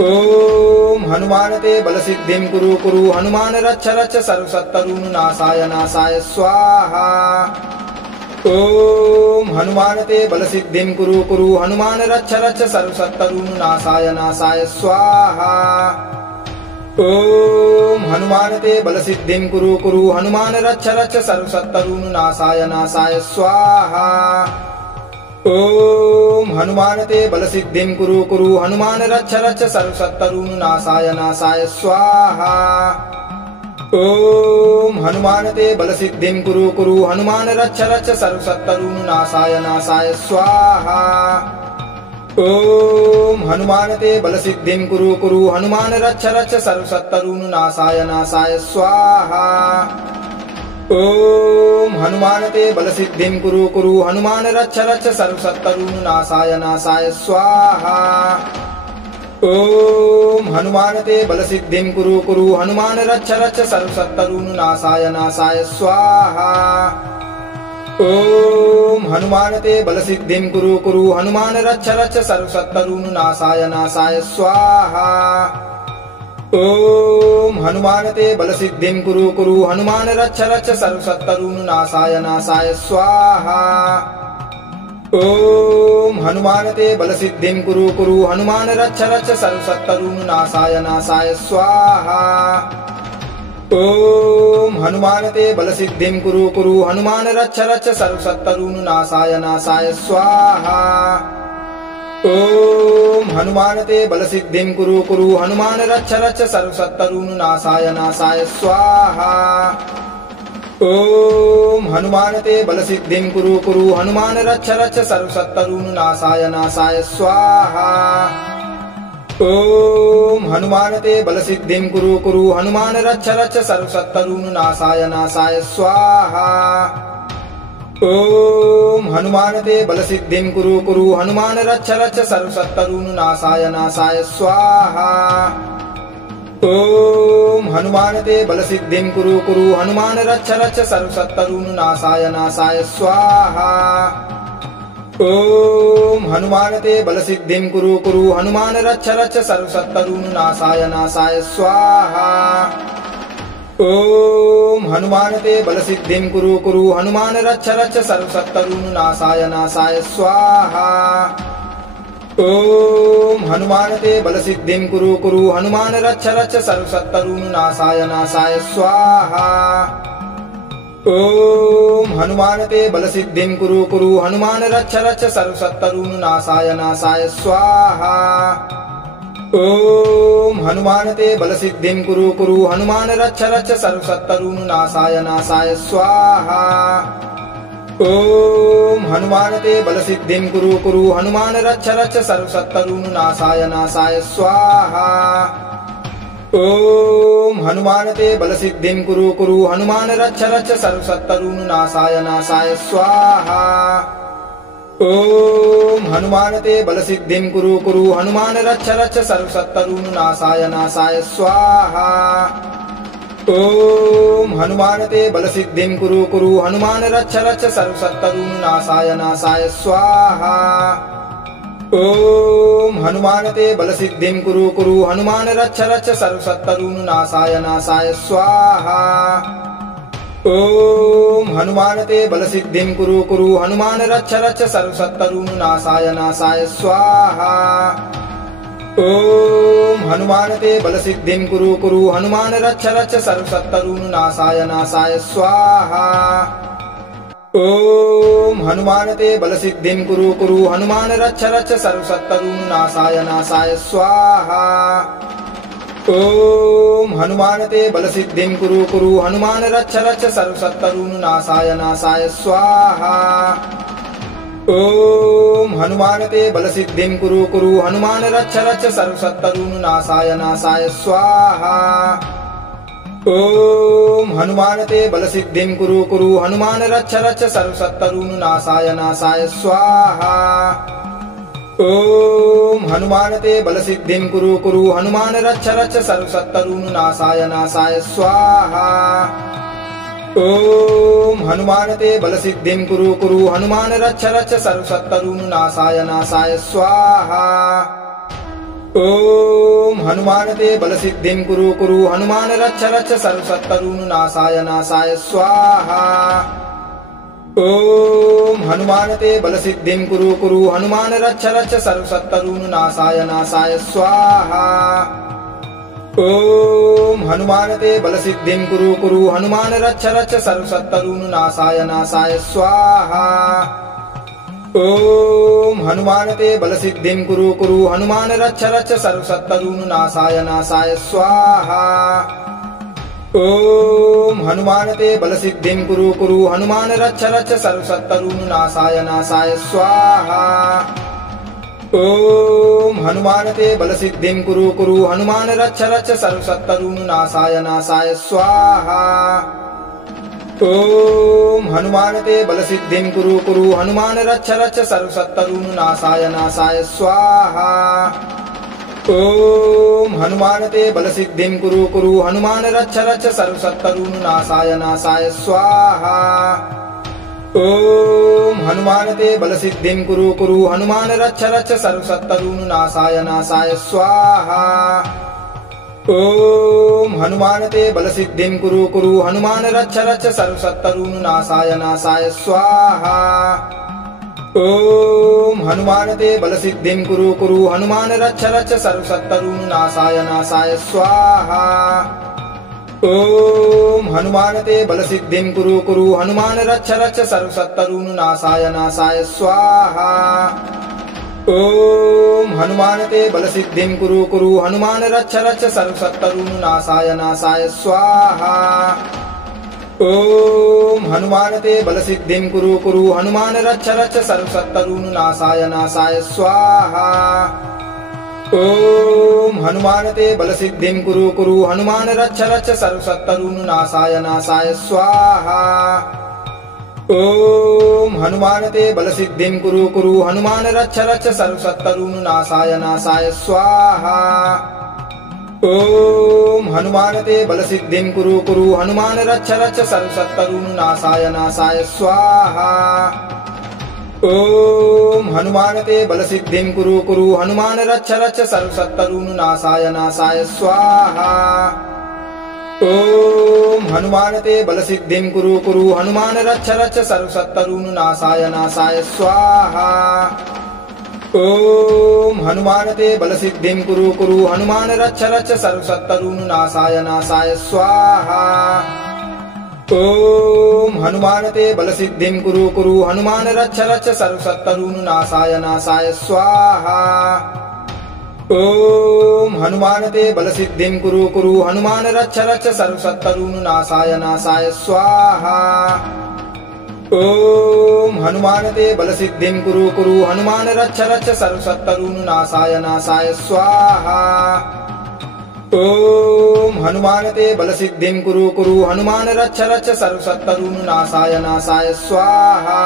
ॐ हनुमानते बलसिद्धिं कुरु कुरु हनुमान रक्ष रक्ष सर्वशत्रुनाशाय नाशाय स्वाहा। ॐ हनुमानते बलसिद्धिं कुरु कुरु हनुमान रक्ष रक्ष सर्वशत्रुनाशाय नाशाय स्वाहा। ॐ हनुमानते बलसिद्धिं कुरु कुरु हनुमान रक्ष रक्ष सर्वशत्रुनाशाय नाशाय स्वाहा। ॐ हनुमानते बलसिद्धिं कुरु कुरु हनुमान रक्ष रक्ष सर्वशत्रुनाशाय नाशाय स्वाहा। ॐ हनुमानते बलसिद्धिं कुरु कुरु हनुमान रक्ष रक्ष सर्वशत्रुनाशाय नाशाय स्वाहा। ॐ हनुमानते बलसिद्धिं कुरु कुरु हनुमान रक्ष रक्ष सर्वशत्रुनाशाय नाशाय स्वाहा। ॐ हनुमानते बलसिद्धिं कुरु कुरु हनुमान रक्ष रक्ष सर्वशत्रुनाशाय नाशाय स्वाहा। ॐ हनुमानते बलसिद्धिं कुरु कुरु हनुमान रक्ष रक्ष सर्वशत्रुनाशाय नाशाय स्वाहा। ॐ हनुमानते बलसिद्धिं कुरु कुरु हनुमान रक्ष रक्ष सर्वशत्रुनाशाय नाशाय स्वाहा। ॐ हनुमानते बलसिद्धिं कुरु कुरु हनुमान रक्ष रक्ष सर्वशत्रुनाशाय नाशाय स्वाहा। ॐ हनुमानते बलसिद्धिं कुरु कुरु हनुमान रक्ष रक्ष सर्वशत्रुनाशाय नाशाय स्वाहा। ॐ हनुमानते बलसिद्धिं कुरु कुरु हनुमान रक्ष रक्ष सर्वशत्रुनाशाय नाशाय स्वाहा। ॐ हनुमानते बलसिद्धिं कुरु कुरु हनुमान रक्ष रक्ष सर्वशत्रुनाशाय नाशाय स्वाहा। ॐ हनुमानते बलसिद्धिं कुरु कुरु हनुमान रक्ष रक्ष सर्वशत्रुनाशाय नाशाय स्वाहा। ॐ हनुमानते बलसिद्धिं कुरु कुरु हनुमान रक्ष रक्ष सर्वशत्रुनाशाय नाशाय स्वाहा। ॐ हनुमानते बलसिद्धिं कुरु कुरु हनुमान रक्ष रक्ष सर्वशत्रुनाशाय नाशाय स्वाहा। ॐ हनुमानते बलसिद्धिं कुरु कुरु हनुमान रक्ष रक्ष सर्वशत्रुनाशाय नाशाय स्वाहा। ॐ हनुमानते बलसिद्धिं कुरु कुरु हनुमान रक्ष रक्ष सर्वशत्रुनाशाय नाशाय स्वाहा। ॐ हनुमानते बलसिद्धिं कुरु कुरु हनुमान रक्ष रक्ष सर्वशत्रुनाशाय नाशाय स्वाहा। ॐ हनुमानते बलसिद्धिं कुरु कुरु हनुमान रक्ष रक्ष सर्वशत्रुनाशाय नाशाय स्वाहा। ॐ हनुमानते बलसिद्धिं कुरु कुरु हनुमान रक्ष रक्ष सर्वशत्रुनाशाय नाशाय स्वाहा। ॐ हनुमानते बलसिद्धिं कुरु कुरु हनुमान रक्ष रक्ष सर्वशत्रुनाशाय नाशाय स्वाहा। ॐ हनुमान ते बलसिद्धिं कुरु कुरु हनुमान रक्ष रक्ष सर्वशत्रुनाशाय नाशाय स्वाहा। ॐ हनुमान ते बलसिद्धिं कुरु कुरु हनुमान रक्ष रक्ष सर्वशत्रुनाशाय नाशाय स्वाहा। ॐ हनुमान ते बलसिद्धिं कुरु कुरु हनुमान रक्ष रक्ष सर्वशत्रुनाशाय नाशाय स्वाहा। ॐ हनुमान ते बलसिद्धिं कुरु कुरु हनुमान रक्ष रक्ष सर्वशत्रुनाशाय नाशाय स्वाहा। ॐ हनुमान ते बलसिद्धिं कुरु कुरु हनुमान रक्ष रक्ष सर्वशत्रुनाशाय नाशाय स्वाहा। ॐ हनुमान ते बलसिद्धिं कुरु कुरु हनुमान रक्ष रक्ष सर्वशत्रुनाशाय नाशाय स्वाहा। ॐ हनुमान ते बलसिद्धिं कुरु कुरु हनुमान रक्ष रक्ष सर्वशत्रुनाशाय नाशाय स्वाहा। ॐ हनुमान ते बलसिद्धिं कुरु कुरु हनुमान रक्ष रक्ष सर्वशत्रुनाशाय नाशाय स्वाहा। ॐ हनुमान ते बलसिद्धिं कुरु कुरु हनुमान रक्ष रक्ष सर्वशत्रुनाशाय नाशाय स्वाहा। ॐ हनुमान ते बलसिद्धिं कुरु कुरु हनुमान रक्ष रक्ष सर्वशत्रुनाशाय नाशाय स्वाहा। ॐ हनुमान ते बलसिद्धिं कुरु कुरु हनुमान रक्ष रक्ष सर्वशत्रुनाशाय नाशाय स्वाहा। ॐ हनुमान ते बलसिद्धिं कुरु कुरु हनुमान रक्ष रक्ष सर्वशत्रुनाशाय नाशाय स्वाहा। ॐ हनुमान ते बलसिद्धिं कुरु कुरु हनुमान रक्ष रक्ष सर्वशत्रुनाशाय नाशाय स्वाहा। ॐ हनुमान ते बलसिद्धिं कुरु कुरु हनुमान रक्ष रक्ष सर्वशत्रुनाशाय नाशाय स्वाहा। ॐ हनुमान ते बलसिद्धिं कुरु कुरु हनुमान रक्ष रक्ष सर्वशत्रुनाशाय नाशाय स्वाहा। ॐ हनुमान ते बलसिद्धिं कुरु कुरु हनुमान रक्ष रक्ष सर्वशत्रुनाशाय नाशाय स्वाहा। ॐ हनुमान ते बलसिद्धिं कुरु कुरु हनुमान रक्ष रक्ष सर्वशत्रुनाशाय नाशाय स्वाहा। ॐ हनुमान ते बलसिद्धिं कुरु कुरु हनुमान रक्ष रक्ष सर्वशत्रुनाशाय नाशाय स्वाहा। ॐ हनुमान ते बलसिद्धिं कुरु कुरु हनुमान रक्ष रक्ष सर्वशत्रुनाशाय नाशाय स्वाहा। ॐ हनुमान ते बलसिद्धिं कुरु कुरु हनुमान रक्ष रक्ष सर्वशत्रुनाशाय नाशाय स्वाहा। ॐ हनुमान ते बलसिद्धिं कुरु कुरु हनुमान रक्ष रक्ष सर्वशत्रुनाशाय नाशाय स्वाहा। ॐ हनुमान ते बलसिद्धिं कुरु कुरु हनुमान रक्ष रक्ष सर्वशत्रुनाशाय नाशाय स्वाहा। ॐ हनुमान ते बलसिद्धिं कुरु कुरु हनुमान रक्ष रक्ष सर्वशत्रुनाशाय नाशाय स्वाहा। ॐ हनुमान ते बलसिद्धिं कुरु कुरु हनुमान रक्ष रक्ष सर्वशत्रुनाशाय नाशाय स्वाहा। ॐ हनुमान ते बलसिद्धिं कुरु कुरु हनुमान रक्ष रक्ष सर्वशत्रुनाशाय नाशाय स्वाहा। ॐ हनुमान ते बलसिद्धिं कुरु कुरु हनुमान रक्ष रक्ष सर्वशत्रुनाशाय नाशाय स्वाहा। ॐ हनुमान ते बलसिद्धिं कुरु कुरु हनुमान रक्ष रक्ष सर्वशत्रुनाशाय नाशाय स्वाहा। ॐ हनुमान ते बलसिद्धिं कुरु कुरु हनुमान रक्ष रक्ष सर्वशत्रुनाशाय नाशाय स्वाहा। ॐ हनुमान ते बलसिद्धिं कुरु कुरु हनुमान रक्ष रक्ष सर्वशत्रुनाशाय नाशाय स्वाहा। ॐ हनुमान ते बलसिद्धिं कुरु कुरु हनुमान रक्ष रक्ष सर्वशत्रुनाशाय नाशाय स्वाहा। ॐ हनुमान ते बलसिद्धिं कुरु कुरु हनुमान रक्ष रक्ष सर्वशत्रुनाशाय नाशाय स्वाहा। ॐ हनुमान ते बलसिद्धिं कुरु कुरु हनुमान रक्ष रक्ष सर्वशत्रुनाशाय नाशाय स्वाहा। ॐ हनुमान ते बलसिद्धिं कुरु कुरु हनुमान रक्ष रक्ष सर्वशत्रुनाशाय नाशाय स्वाहा। ॐ हनुमान ते बलसिद्धिं कुरु कुरु हनुमान रक्ष रक्ष सर्वशत्रुनाशाय नाशाय स्वाहा। ॐ हनुमान ते बलसिद्धिं कुरु कुरु हनुमान रक्ष रक्ष सर्वशत्रुनाशाय नाशाय स्वाहा। ॐ हनुमानते बलसिद्धिं कुरु कुरु हनुमान रक्ष रक्ष सर्वशत्रुनाशाय नाशाय स्वाहा। ॐ हनुमानते बलसिद्धिं कुरु कुरु हनुमान रक्ष रक्ष सर्वशत्रुनाशाय नाशाय स्वाहा।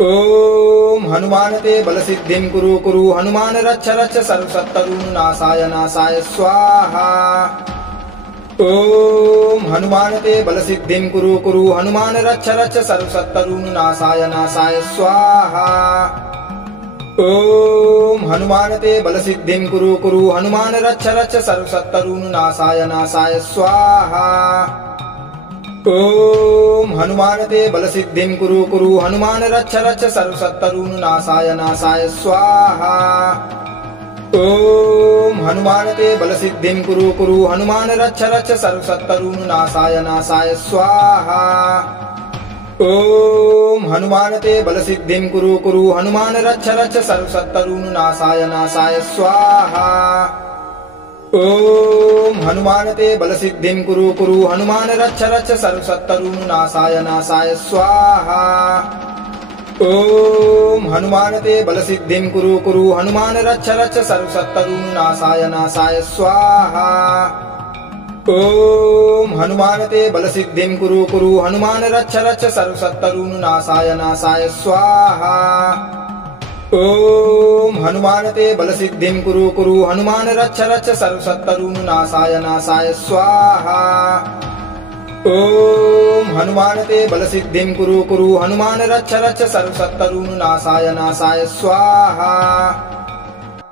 ॐ हनुमानते बलसिद्धिं कुरु कुरु हनुमान रक्ष रक्ष सर्वशत्रुनाशाय नाशाय स्वाहा। ॐ हनुमानते बलसिद्धिं कुरु कुरु हनुमान रक्ष रक्ष सर्वशत्रुनाशाय नाशाय स्वाहा। ॐ हनुमानते बलसिद्धिं कुरु कुरु हनुमान रक्ष रक्ष सर्वशत्रुनाशाय नाशाय स्वाहा। ॐ हनुमानते बलसिद्धिं कुरु कुरु हनुमान रक्ष रक्ष सर्वशत्रुनाशाय नाशाय स्वाहा। ॐ हनुमानते बलसिद्धिं कुरु कुरु हनुमान रक्ष रक्ष सर्वशत्रुनाशाय नाशाय स्वाहा। ॐ हनुमानते बलसिद्धिं कुरु कुरु हनुमान रक्ष रक्ष सर्वशत्रुनाशाय नाशाय स्वाहा। ॐ हनुमानते बलसिद्धिं कुरु कुरु हनुमान रक्ष रक्ष सर्वशत्रुनाशाय नाशाय स्वाहा। ॐ हनुमानते बलसिद्धिं कुरु कुरु हनुमान रक्ष रक्ष सर्वशत्रुनाशाय नाशाय स्वाहा। ॐ हनुमानते बलसिद्धिं कुरु कुरु हनुमान रक्ष रक्ष सर्वशत्रुनाशाय नाशाय स्वाहा। ॐ हनुमानते बलसिद्धिं कुरु कुरु हनुमान रक्ष रक्ष सर्वशत्रुनाशाय नाशाय स्वाहा। ॐ हनुमानते बलसिद्धिं कुरु कुरु हनुमान रक्ष रक्ष सर्वशत्रुनाशाय नाशाय स्वाहा।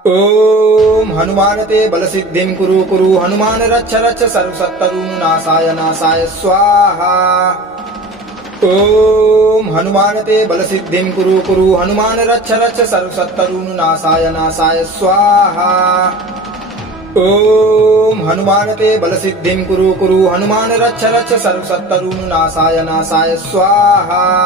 ॐ हनुमानते बलसिद्धिं कुरु कुरु हनुमान रक्ष रक्ष सर्वशत्रुनाशाय नाशाय स्वाहा। ॐ हनुमानते बलसिद्धिं कुरु कुरु हनुमान रक्ष रक्ष सर्वशत्रुनाशाय नाशाय स्वाहा। ॐ हनुमानते बलसिद्धिं कुरु कुरु हनुमान रक्ष रक्ष सर्वशत्रुनाशाय नाशाय स्वाहा।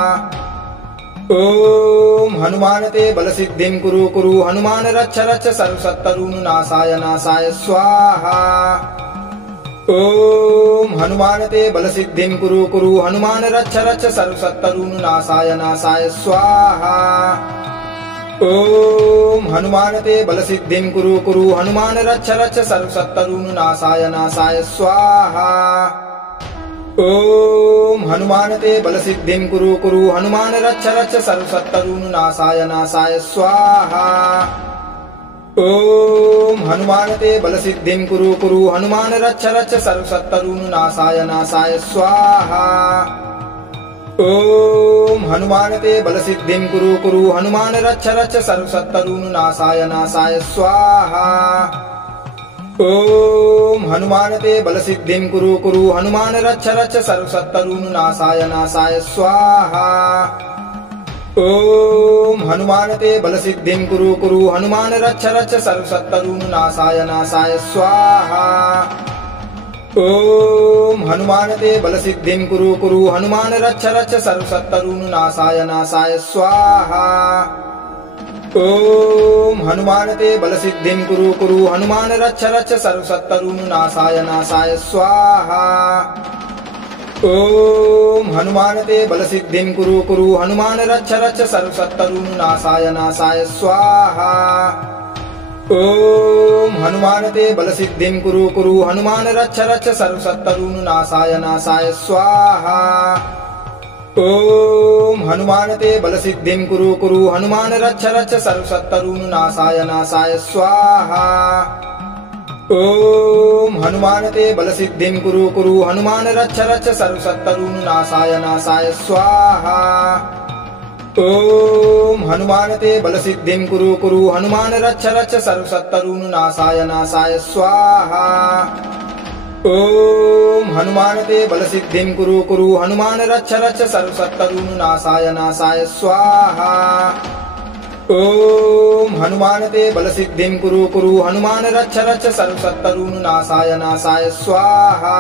ॐ हनुमानते बलसिद्धिं कुरु कुरु हनुमान रक्ष रक्ष सर्वशत्रुनाशाय नाशाय स्वाहा। ॐ हनुमानते बलसिद्धिं कुरु कुरु हनुमान रक्ष रक्ष सर्वशत्रुनाशाय नाशाय स्वाहा। ॐ हनुमानते बलसिद्धिं कुरु कुरु हनुमान रक्ष रक्ष सर्वशत्रुनाशाय नाशाय स्वाहा। ॐ हनुमानते बलसिद्धिं कुरु कुरु हनुमान रक्ष रक्ष सर्वशत्रुनाशाय नाशाय स्वाहा। ॐ हनुमानते बलसिद्धिं कुरु कुरु हनुमान रक्ष रक्ष सर्वशत्रुनाशाय नाशाय स्वाहा। ॐ हनुमानते बलसिद्धिं कुरु कुरु हनुमान रक्ष रक्ष सर्वशत्रुनाशाय नाशाय स्वाहा। ॐ हनुमानते बलसिद्धिं कुरु कुरु हनुमान रक्ष रक्ष सर्वशत्रुनाशाय नाशाय स्वाहा। ॐ हनुमानते बलसिद्धिं कुरु कुरु हनुमान रक्ष रक्ष सर्वशत्रुनाशाय नाशाय स्वाहा। ॐ हनुमानते बलसिद्धिं कुरु कुरु हनुमान रक्ष रक्ष सर्वशत्रुनाशाय नाशाय स्वाहा। ॐ हनुमानते बलसिद्धिं कुरु कुरु हनुमान रक्ष रक्ष सर्वशत्रुनाशाय नाशाय स्वाहा। ॐ हनुमानते बलसिद्धिं कुरु कुरु हनुमान रक्ष रक्ष सर्वशत्रुनाशाय नाशाय स्वाहा। ॐ हनुमानते बलसिद्धिं कुरु कुरु हनुमान रक्ष रक्ष सर्वशत्रुनाशाय नाशाय स्वाहा। ॐ हनुमानते बलसिद्धिं कुरु कुरु हनुमान रक्ष रक्ष सर्वशत्रुनाशाय नाशाय स्वाहा। ॐ हनुमानते बलसिद्धिं कुरु कुरु हनुमान रक्ष रक्ष सर्वशत्रुनाशाय नाशाय स्वाहा। ॐ हनुमानते बलसिद्धिं कुरु कुरु हनुमान रक्ष रक्ष सर्वशत्रुनाशाय नाशाय स्वाहा। ॐ हनुमानते बलसिद्धिं कुरु कुरु हनुमान रक्ष रक्ष सर्वशत्रुनाशाय नाशाय स्वाहा। ॐ हनुमानते बलसिद्धिं कुरु कुरु हनुमान रक्ष रक्ष सर्वशत्रुनाशाय नाशाय स्वाहा।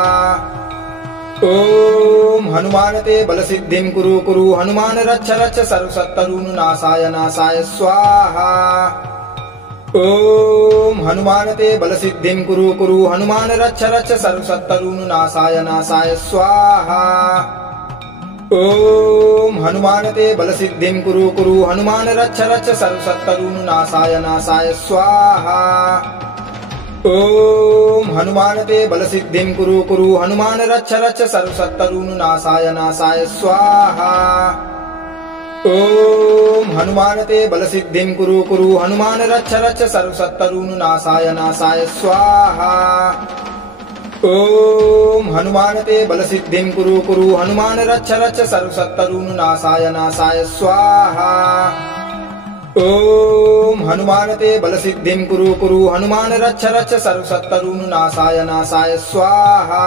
ॐ हनुमानते बलसिद्धिं कुरु कुरु हनुमान रक्ष रक्ष सर्वशत्रुनाशाय नाशाय स्वाहा। ॐ हनुमानते बलसिद्धिं कुरु कुरु हनुमान रक्ष रक्ष सर्वशत्रुनाशाय नाशाय स्वाहा। ॐ हनुमानते बलसिद्धिं कुरु कुरु हनुमान रच्छ रच्छ सर्वशत्रुनाशाय नाशाय स्वाहा। ॐ हनुमानते बलसिद्धिं कुरु कुरु हनुमान रच्छ रच्छ सर्वशत्रुनाशाय नाशाय स्वाहा। ॐ हनुमानते बलसिद्धिं कुरु कुरु हनुमान रच्छ रच्छ सर्वशत्रुनाशाय नाशाय स्वाहा। ॐ हनुमानते बलसिद्धिं कुरु कुरु हनुमान रच्छ रच्छ सर्वशत्रुनाशाय नाशाय स्वाहा। ॐ हनुमानते बलसिद्धिं कुरु कुरु हनुमान रच्छ रच्छ सर्वशत्रुनाशाय नाशाय स्वाहा।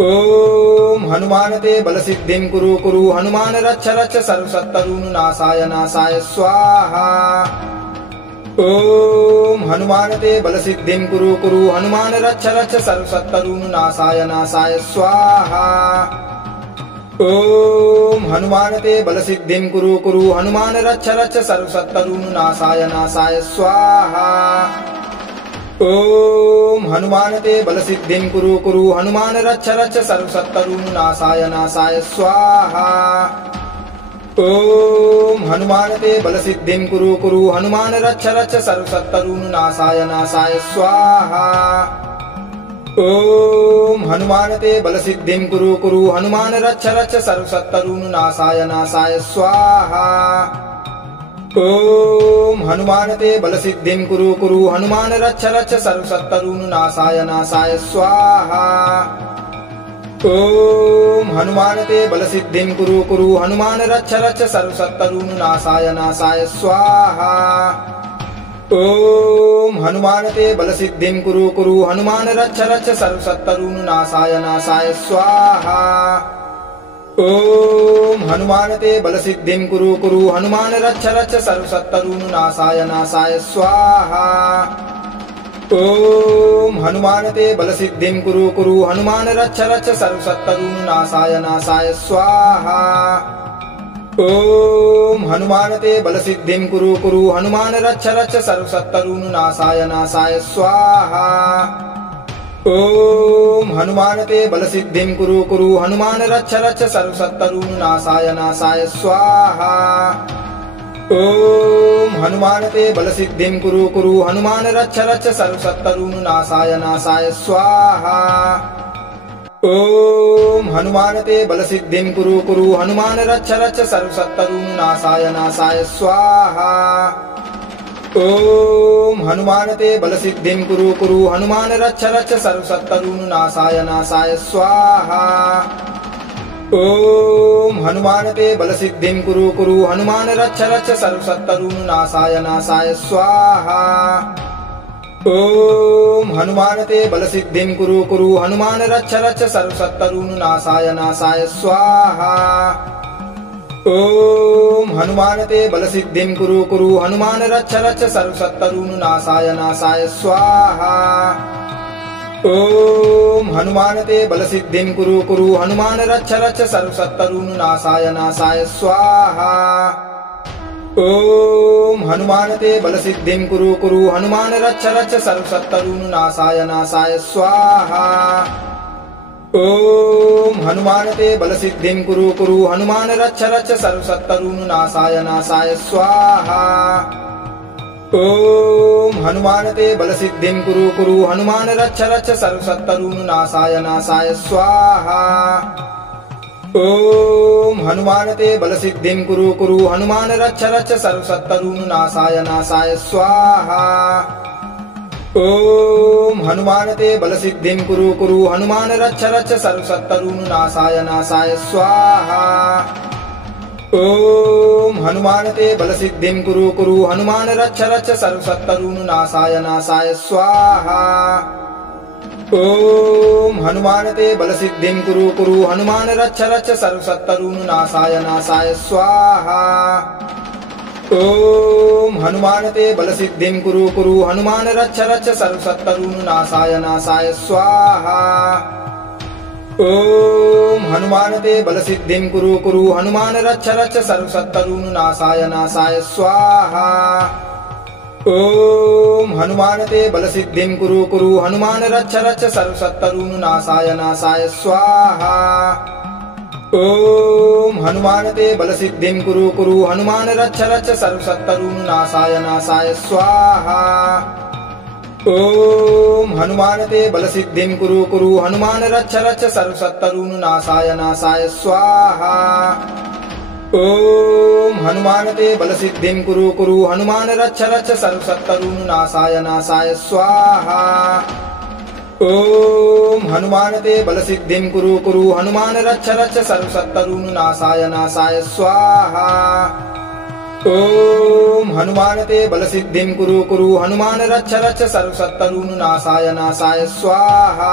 ॐ हनुमानते बलसिद्धिं कुरु कुरु हनुमान रच्छ रच्छ सर्वशत्रुनाशाय नाशाय स्वाहा। ॐ हनुमानते बलसिद्धिं कुरु कुरु हनुमान रच्छ रच्छ सर्वशत्रुनाशाय नाशाय स्वाहा। ॐ हनुमानते बलसिद्धिं कुरु कुरु हनुमान रच्छ रच्छ सर्वशत्रुनाशाय नाशाय स्वाहा। ॐ हनुमानते बलसिद्धिं कुरु कुरु हनुमान रच्छ रच्छ सर्वशत्रुनाशाय नाशाय स्वाहा। ॐ हनुमानते बलसिद्धिं कुरु कुरु हनुमान रच्छ रच्छ सर्वशत्रुनाशाय नाशाय स्वाहा। ॐ हनुमानते बलसिद्धिं कुरु कुरु हनुमान रच्छ रच्छ सर्वशत्रुनाशाय नाशाय स्वाहा। ॐ हनुमानते बलसिद्धिं कुरु कुरु हनुमान रच्छ रच्छ सर्वशत्रुनाशाय नाशाय स्वाहा। ॐ हनुमानते बलसिद्धिं कुरु कुरु हनुमान रच्छ रच्छ सर्वशत्रुनाशाय नाशाय स्वाहा। ॐ हनुमानते बलसिद्धिं कुरु कुरु हनुमान रच्छ रच्छ सर्वशत्रुनाशाय नाशाय स्वाहा। ॐ हनुमानते बलसिद्धिं कुरु कुरु हनुमान रच्छ रच्छ सर्वशत्रुनाशाय नाशाय स्वाहा। ॐ हनुमानते बलसिद्धिं कुरु कुरु हनुमान रच्छ रच्छ सर्वशत्रुनाशाय नाशाय स्वाहा। ॐ हनुमानते बलसिद्धिं कुरु कुरु हनुमान रच्छ रच्छ सर्वशत्रुनाशाय नाशाय स्वाहा। ॐ हनुमानते बलसिद्धिं कुरु कुरु हनुमान रच्छ रच्छ सर्वशत्रुनाशाय नाशाय स्वाहा। ॐ हनुमानते बलसिद्धिं कुरु कुरु हनुमान रच्छ रच्छ सर्वशत्रुनाशाय नाशाय स्वाहा। ॐ हनुमानते बलसिद्धिं कुरु कुरु हनुमान रच्छ रच्छ सर्वशत्रुनाशाय नाशाय स्वाहा। ॐ हनुमानते बलसिद्धिं कुरु कुरु हनुमान रच्छ रच्छ सर्वशत्रुनाशाय नाशाय स्वाहा। ॐ हनुमानते बलसिद्धिं कुरु कुरु हनुमान रच्छ रच्छ सर्वशत्रुनाशाय नाशाय स्वाहा। ॐ हनुमानते बलसिद्धिं कुरु कुरु हनुमान रच्छ रच्छ सर्वशत्रुनाशाय नाशाय स्वाहा। ॐ हनुमानते बलसिद्धिं कुरु कुरु हनुमान रच्छ रच्छ सर्वशत्रुनाशाय नाशाय स्वाहा। ॐ हनुमानते बलसिद्धिं कुरु कुरु हनुमान रच्छ रच्छ सर्वशत्रुनाशाय नाशाय स्वाहा। ॐ हनुमानते बलसिद्धिं कुरु कुरु हनुमान रच्छ रच्छ सर्वशत्रुनाशाय नाशाय स्वाहा। ॐ हनुमानते बलसिद्धिं कुरु कुरु हनुमान रच्छ रच्छ सर्वशत्रुनाशाय नाशाय स्वाहा। ॐ हनुमानते बलसिद्धिं कुरु कुरु हनुमान रच्छ रच्छ सर्वशत्रुनाशाय नाशाय स्वाहा। ॐ हनुमानते बलसिद्धिं कुरु कुरु हनुमान रच्छ रच्छ सर्वशत्रुनाशाय नाशाय स्वाहा। ॐ हनुमानते बलसिद्धिं कुरु कुरु हनुमान रच्छ रच्छ सर्वशत्रुनाशाय नाशाय स्वाहा। ॐ हनुमानते बलसिद्धिं कुरु कुरु हनुमान रच्छ रच्छ सर्वशत्रुनाशाय नाशाय स्वाहा। ॐ हनुमानते बलसिद्धिं कुरु कुरु हनुमान रच्छ रच्छ सर्वशत्रुनाशाय नाशाय स्वाहा। ॐ हनुमानते बलसिद्धिं कुरु कुरु हनुमान रच्छ रच्छ सर्वशत्रुनाशाय नाशाय स्वाहा। ॐ हनुमानते बलसिद्धिं कुरु कुरु हनुमान रच्छ रच्छ सर्वशत्रुनाशाय नाशाय स्वाहा। ॐ हनुमानते बलसिद्धिं कुरु कुरु हनुमान रच्छ रच्छ सर्वशत्रुनाशाय नाशाय स्वाहा। ॐ हनुमानते बलसिद्धिं कुरु कुरु हनुमान रक्ष रक्ष सर्वशत्रुनाशाय नाशाय स्वाहा। ॐ हनुमानते बलसिद्धिं कुरु कुरु हनुमान रक्ष रक्ष सर्वशत्रुनाशाय नाशाय स्वाहा। ॐ हनुमानते बलसिद्धिं कुरु कुरु हनुमान रक्ष रक्ष सर्वशत्रुनाशाय नाशाय स्वाहा। ॐ हनुमानते बलसिद्धिं कुरु कुरु हनुमान रक्ष रक्ष सर्वशत्रुनाशाय नाशाय स्वाहा। ॐ हनुमानते बलसिद्धिं कुरु कुरु हनुमान रक्ष रक्ष सर्वशत्रुनाशाय नाशाय स्वाहा।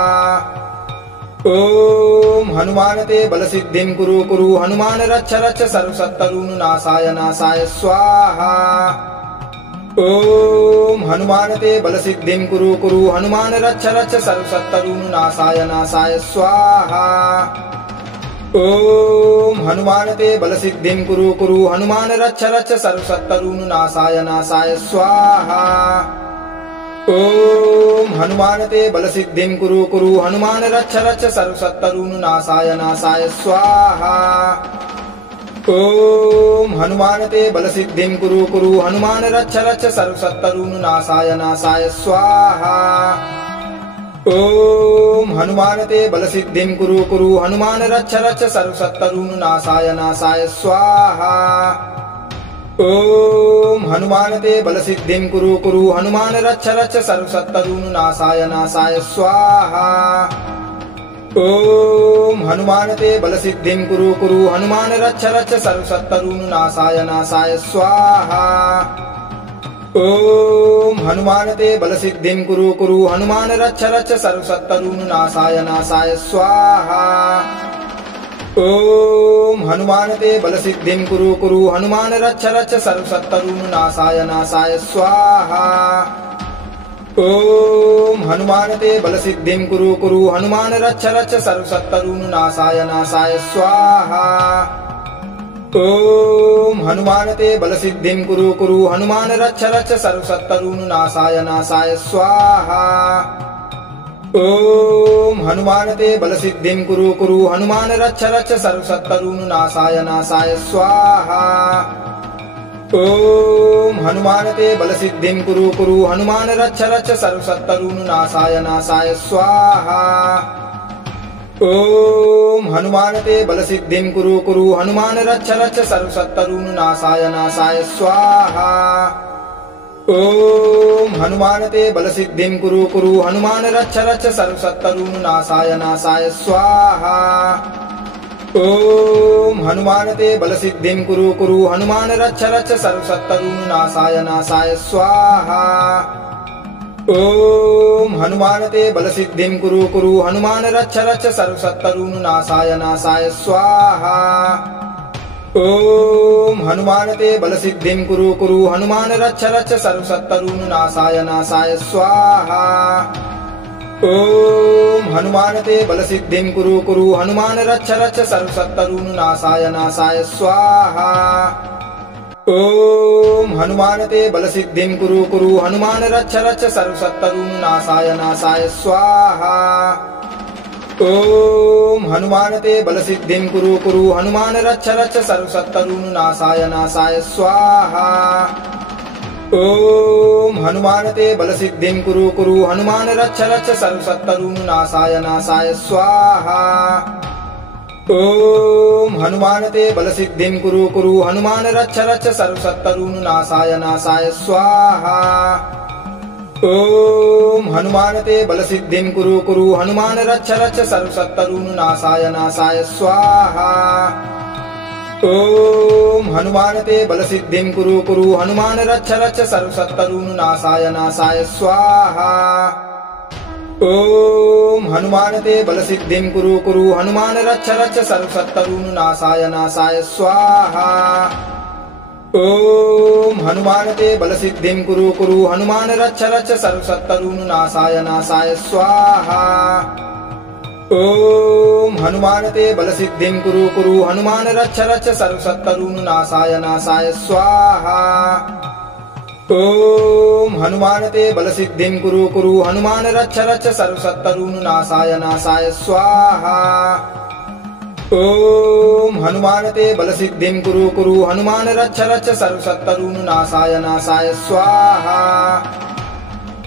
ॐ हनुमानते बलसिद्धिं कुरु कुरु हनुमान रक्ष रक्ष सर्वशत्रुनाशाय नाशाय स्वाहा। ॐ हनुमानते बलसिद्धिं कुरु कुरु हनुमान रक्ष रक्ष सर्वशत्रुनाशाय नाशाय स्वाहा। ॐ हनुमानते बलसिद्धिं कुरु कुरु हनुमान रक्ष रक्ष सर्वशत्रुनाशाय नाशाय स्वाहा। ॐ हनुमानते बलसिद्धिं कुरु कुरु हनुमान रक्ष रक्ष सर्वशत्रुनाशाय नाशाय स्वाहा। ॐ हनुमानते बलसिद्धिं कुरु कुरु हनुमान रक्ष रक्ष सर्वशत्रुनाशाय नाशाय स्वाहा। ॐ हनुमानते बलसिद्धिं कुरु कुरु हनुमान रक्ष रक्ष सर्वशत्रुनाशाय नाशाय स्वाहा। ॐ हनुमानते बलसिद्धिं कुरु कुरु हनुमान रक्ष रक्ष सर्वशत्रुनाशाय नाशाय स्वाहा। ॐ हनुमानते बलसिद्धिं कुरु कुरु हनुमान रक्ष रक्ष सर्वशत्रुनाशाय नाशाय स्वाहा। ॐ हनुमानते बलसिद्धिं कुरु कुरु हनुमान रक्ष रक्ष सर्वशत्रुनाशाय नाशाय स्वाहा। ॐ हनुमानते बलसिद्धिं कुरु कुरु हनुमान रक्ष रक्ष सर्वशत्रुनाशाय नाशाय स्वाहा। ॐ हनुमानते बलसिद्धिं कुरु कुरु हनुमान रक्ष रक्ष सर्वशत्रुनाशाय नाशाय स्वाहा। ॐ हनुमानते बलसिद्धिं कुरु कुरु हनुमान रक्ष रक्ष सर्वशत्रुनाशाय नाशाय स्वाहा। ॐ हनुमानते बलसिद्धिं कुरु कुरु हनुमान रक्ष रक्ष सर्वशत्रुनाशाय नाशाय स्वाहा। ॐ हनुमानते बलसिद्धिं कुरु कुरु हनुमान रक्ष रक्ष सर्वशत्रुनाशाय नाशाय स्वाहा। ॐ हनुमानते बलसिद्धिं कुरु कुरु हनुमान रक्ष रक्ष सर्वशत्रुनाशाय नाशाय स्वाहा। ॐ हनुमानते बलसिद्धिं कुरु कुरु हनुमान रक्ष रक्ष सर्वशत्रुनाशाय नाशाय स्वाहा। ॐ हनुमानते बलसिद्धिं कुरु कुरु हनुमान रक्ष रक्ष सर्वशत्रुनाशाय नाशाय स्वाहा। ॐ हनुमानते बलसिद्धिं कुरु कुरु हनुमान रक्ष रक्ष सर्वशत्रुनाशाय नाशाय स्वाहा। ॐ हनुमानते बलसिद्धिं कुरु कुरु हनुमान रक्ष रक्ष सर्वशत्रुनाशाय नाशाय स्वाहा। ॐ हनुमानते बलसिद्धिं कुरु कुरु हनुमान रक्ष रक्ष सर्वशत्रुनाशाय नाशाय स्वाहा। ॐ हनुमानते बलसिद्धिं कुरु कुरु हनुमान रक्ष रक्ष सर्वशत्रुनाशाय नाशाय स्वाहा। ॐ हनुमानते बलसिद्धिं कुरु कुरु हनुमान रक्ष रक्ष सर्वशत्रुनाशाय नाशाय स्वाहा। ॐ हनुमानते बलसिद्धिं कुरु कुरु हनुमान रक्ष रक्ष सर्वशत्रुनाशाय नाशाय स्वाहा। ॐ हनुमानते बलसिद्धिं कुरु कुरु हनुमान रक्ष रक्ष सर्वशत्रुनाशाय नाशाय स्वाहा। ॐ हनुमानते बलसिद्धिं कुरु कुरु हनुमान रक्ष रक्ष सर्वशत्रुनाशाय नाशाय स्वाहा। ॐ हनुमानते बलसिद्धिं कुरु कुरु हनुमान रक्ष रक्ष सर्वशत्रुनाशाय नाशाय स्वाहा। ॐ हनुमानते बलसिद्धिं कुरु कुरु हनुमान रक्ष रक्ष सर्वशत्रुनाशाय नाशाय स्वाहा। ॐ हनुमानते बलसिद्धिं कुरु कुरु हनुमान रक्ष रक्ष सर्वशत्रुनाशाय नाशाय स्वाहा। ॐ हनुमानते बलसिद्धिं कुरु कुरु हनुमान रक्ष रक्ष सर्वशत्रुनाशाय नाशाय स्वाहा। ॐ हनुमानते बलसिद्धिं कुरु कुरु हनुमान रक्ष रक्ष सर्वशत्रुनाशाय नाशाय स्वाहा। ओम हनुमानते बलसिद्धिं कुरु कुरु हनुमान रच्छ रच्छ सर्वशत्रुनाशाय नाशाय स्वाहा।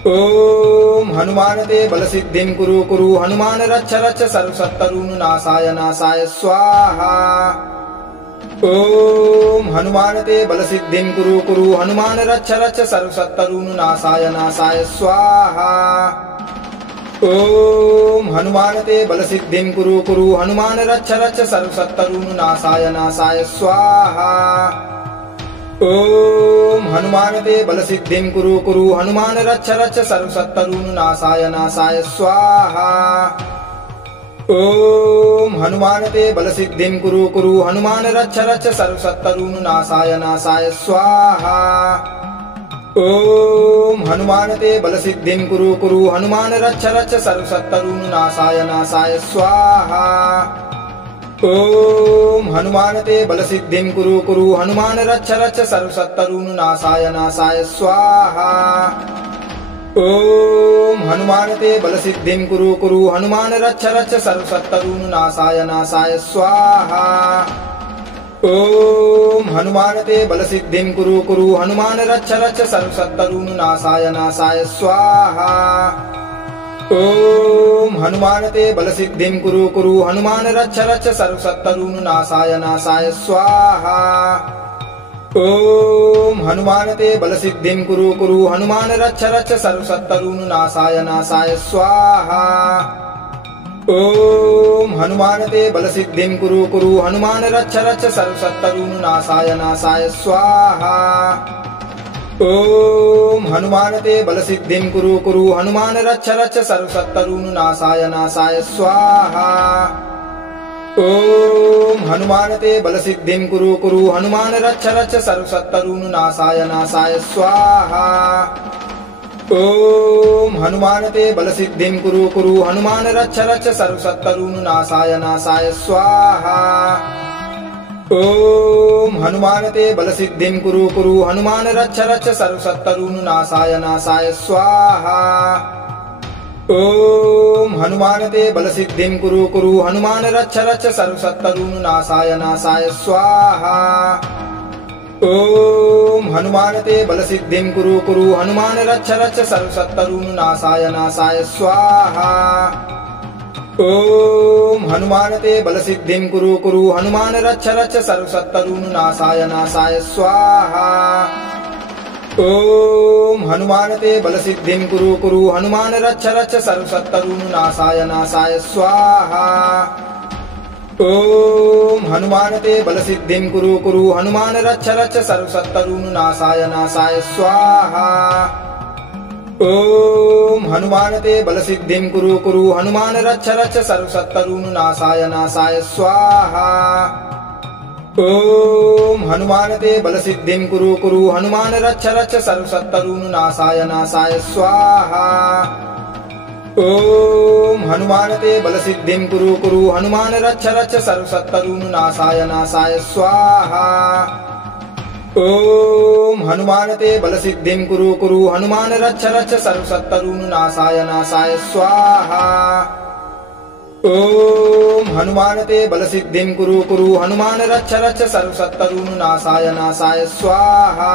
ओम हनुमानते बलसिद्धिं कुरु कुरु हनुमान रच्छ रच्छ सर्वशत्रुनाशाय नाशाय स्वाहा। ओम हनुमानते बलसिद्धिं कुरु कुरु हनुमान रच्छ रच्छ सर्वशत्रुनाशाय नाशाय स्वाहा। ओम हनुमानते बलसिद्धिं कुरु कुरु हनुमान रच्छ रच्छ सर्वशत्रुनाशाय नाशाय स्वाहा। ओम हनुमानते बलसिद्धिं कुरु कुरु हनुमान रच्छ रच्छ सर्वशत्रुनाशाय नाशाय स्वाहा। ओम हनुमानते बलसिद्धिं कुरु कुरु हनुमान रच्छ रच्छ सर्वशत्रुनाशाय नाशाय स्वाहा। ओम हनुमानते बलसिद्धिं कुरु कुरु हनुमान रच्छ रच्छ सर्वशत्रुनाशाय नाशाय स्वाहा। ओम हनुमानते बलसिद्धिं कुरु कुरु हनुमान रच्छ रच्छ सर्वशत्रुनाशाय नाशाय स्वाहा। ओम हनुमानते बलसिद्धिं कुरु कुरु हनुमान रच्छ रच्छ सर्वशत्रुनाशाय नाशाय स्वाहा। ओम हनुमानते बलसिद्धिं कुरु कुरु हनुमान रच्छ रच्छ सर्वशत्रुनाशाय नाशाय स्वाहा। ओम हनुमानते बलसिद्धिं कुरु कुरु हनुमान रच्छ रच्छ सर्वशत्रुनाशाय नाशाय स्वाहा। ओम हनुमानते बलसिद्धिं कुरु कुरु हनुमान रच्छ रच्छ सर्वशत्रुनाशाय नाशाय स्वाहा। ओम हनुमानते बलसिद्धिं कुरु कुरु हनुमान रच्छ रच्छ सर्वशत्रुनाशाय नाशाय स्वाहा। ओम हनुमानते बलसिद्धिं कुरु कुरु हनुमान रच्छ रच्छ सर्वशत्रुनाशाय नाशाय स्वाहा। ओम हनुमानते बलसिद्धिं कुरु कुरु हनुमान रच्छ रच्छ सर्वशत्रुनाशाय नाशाय स्वाहा। ओम हनुमानते बलसिद्धिं कुरु कुरु हनुमान रच्छ रच्छ सर्वशत्रुनाशाय नाशाय स्वाहा। ओम हनुमानते बलसिद्धिं कुरु कुरु हनुमान रच्छ रच्छ सर्वशत्रुनाशाय नाशाय स्वाहा। ओम हनुमानते बलसिद्धिं कुरु कुरु हनुमान रच्छ रच्छ सर्वशत्रुनाशाय नाशाय स्वाहा। ओम हनुमानते बलसिद्धिं कुरु कुरु हनुमान रच्छ रच्छ सर्वशत्रुनाशाय नाशाय स्वाहा। ओम हनुमानते बलसिद्धिं कुरु कुरु हनुमान रच्छ रच्छ सर्वशत्रुनाशाय नाशाय स्वाहा। ओम हनुमानते बलसिद्धिं कुरु कुरु हनुमान रच्छ रच्छ सर्वशत्रुनाशाय नाशाय स्वाहा। ओम हनुमानते बलसिद्धिं कुरु कुरु हनुमान रच्छ रच्छ सर्वशत्रुनाशाय नाशाय स्वाहा। ओम हनुमानते बलसिद्धिं कुरु कुरु हनुमान रच्छ रच्छ सर्वशत्रुनाशाय नाशाय स्वाहा। ओम हनुमानते बलसिद्धिं कुरु कुरु हनुमान रच्छ रच्छ सर्वशत्रुनाशाय नाशाय स्वाहा। ओम हनुमानते बलसिद्धिं कुरु कुरु हनुमान रच्छ रच्छ सर्वशत्रुनाशाय नाशाय स्वाहा। ओम हनुमानते बलसिद्धिं कुरु कुरु हनुमान रच्छ रच्छ सर्वशत्रुनाशाय नाशाय स्वाहा। ओम हनुमानते बलसिद्धिं कुरु कुरु हनुमान रच्छ रच्छ सर्वशत्रुनाशाय नाशाय स्वाहा।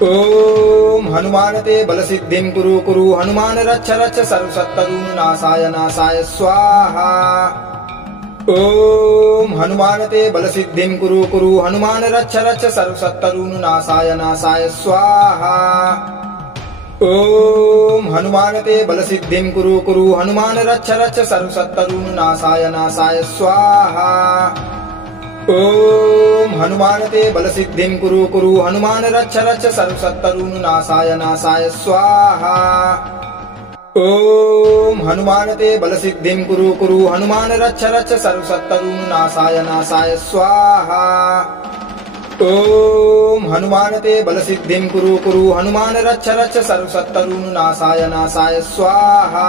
ओम हनुमानते बलसिद्धिं कुरु कुरु हनुमान रच्छ रच्छ सर्वशत्रुनाशाय नाशाय स्वाहा। ओम हनुमानते बलसिद्धिं कुरु कुरु हनुमान रच्छ रच्छ सर्वशत्रुनाशाय नाशाय स्वाहा। ओम हनुमानते बलसिद्धिं कुरु कुरु हनुमान रच्छ रच्छ सर्वशत्रुनाशाय नाशाय स्वाहा। ओम हनुमानते बलसिद्धिं कुरु कुरु हनुमान रच्छ रच्छ सर्वशत्रुनाशाय नाशाय स्वाहा। ओम हनुमानते बलसिद्धिं कुरु कुरु हनुमान रच्छ रच्छ सर्वशत्रुनाशाय नाशाय स्वाहा। ओम हनुमानते बलसिद्धिं कुरु कुरु हनुमान रच्छ रच्छ सर्वशत्रुनाशाय नाशाय स्वाहा।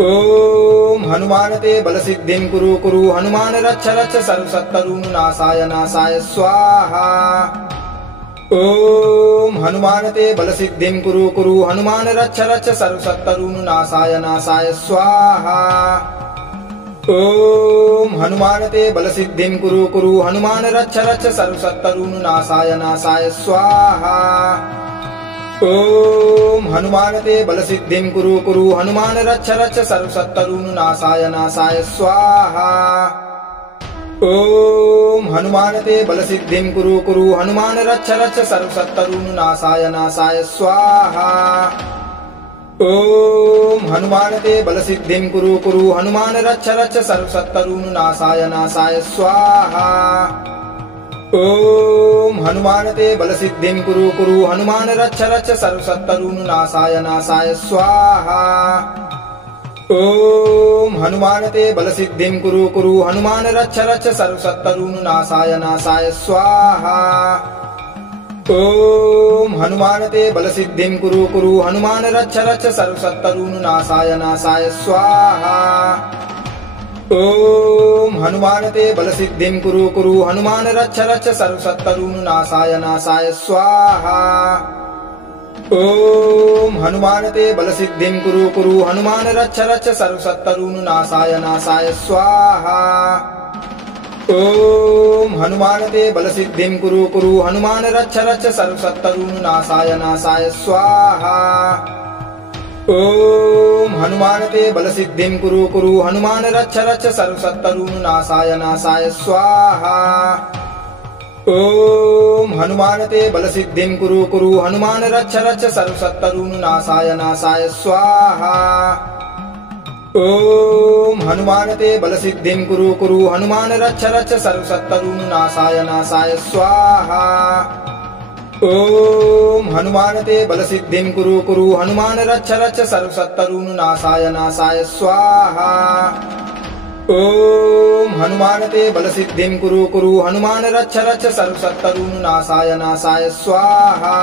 ओम हनुमानते बलसिद्धिं कुरु कुरु हनुमान रच्छ रच्छ सर्वशत्रुनाशाय नाशाय स्वाहा। ओम हनुमानते बलसिद्धिं कुरु कुरु हनुमान रच्छ रच्छ सर्वशत्रुनाशाय नाशाय स्वाहा। ओम ॐ हनुमानते बलसिद्धिं कुरु कुरु हनुमान रक्ष रक्ष सर्वशत्रुनाशाय नाशाय स्वाहा। ॐ हनुमानते बलसिद्धिं कुरु कुरु हनुमान रक्ष रक्ष सर्वशत्रुनाशाय नाशाय स्वाहा। ॐ हनुमानते बलसिद्धिं कुरु कुरु हनुमान रक्ष रक्ष सर्वशत्रुनाशाय नाशाय स्वाहा। ॐ हनुमानते बलसिद्धिं कुरु कुरु हनुमान रक्ष रक्ष सर्वशत्रुनाशाय नाशाय स्वाहा। ॐ हनुमानते बलसिद्धिं कुरु कुरु हनुमान रक्ष रक्ष सर्वशत्रुनाशाय नाशाय स्वाहा। ॐ हनुमानते बलसिद्धिं कुरु कुरु हनुमान रक्ष रक्ष सर्वशत्रुनाशाय नाशाय स्वाहा। ॐ हनुमानते बलसिद्धिं कुरु कुरु हनुमान रक्ष रक्ष सर्वशत्रुनाशाय नाशाय स्वाहा। ॐ हनुमानते बलसिद्धिं कुरु कुरु हनुमान रक्ष रक्ष सर्वशत्रुनाशाय नाशाय स्वाहा। ॐ हनुमानते बलसिद्धिं कुरु कुरु हनुमान रक्ष रक्ष सर्वशत्रुनाशाय नाशाय स्वाहा। ॐ हनुमानते बलसिद्धिं कुरु कुरु हनुमान रक्ष रक्ष सर्वशत्रुनाशाय नाशाय स्वाहा। ॐ हनुमानते बलसिद्धिं कुरु कुरु हनुमान रक्ष रक्ष सर्वशत्रुनाशाय नाशाय स्वाहा। ॐ हनुमानते बलसिद्धिं कुरु कुरु हनुमान रक्ष रक्ष सर्वशत्रुनाशाय नाशाय स्वाहा। ॐ हनुमानते बलसिद्धिं कुरु कुरु हनुमान रक्ष रक्ष सर्वशत्रुनाशाय नाशाय स्वाहा। ॐ हनुमानते बलसिद्धिं कुरु कुरु हनुमान रक्ष रक्ष सर्वशत्रुनाशाय नाशाय स्वाहा। ॐ हनुमानते बलसिद्धिं कुरु कुरु हनुमान रक्ष रक्ष सर्वशत्रुनाशाय नाशाय स्वाहा।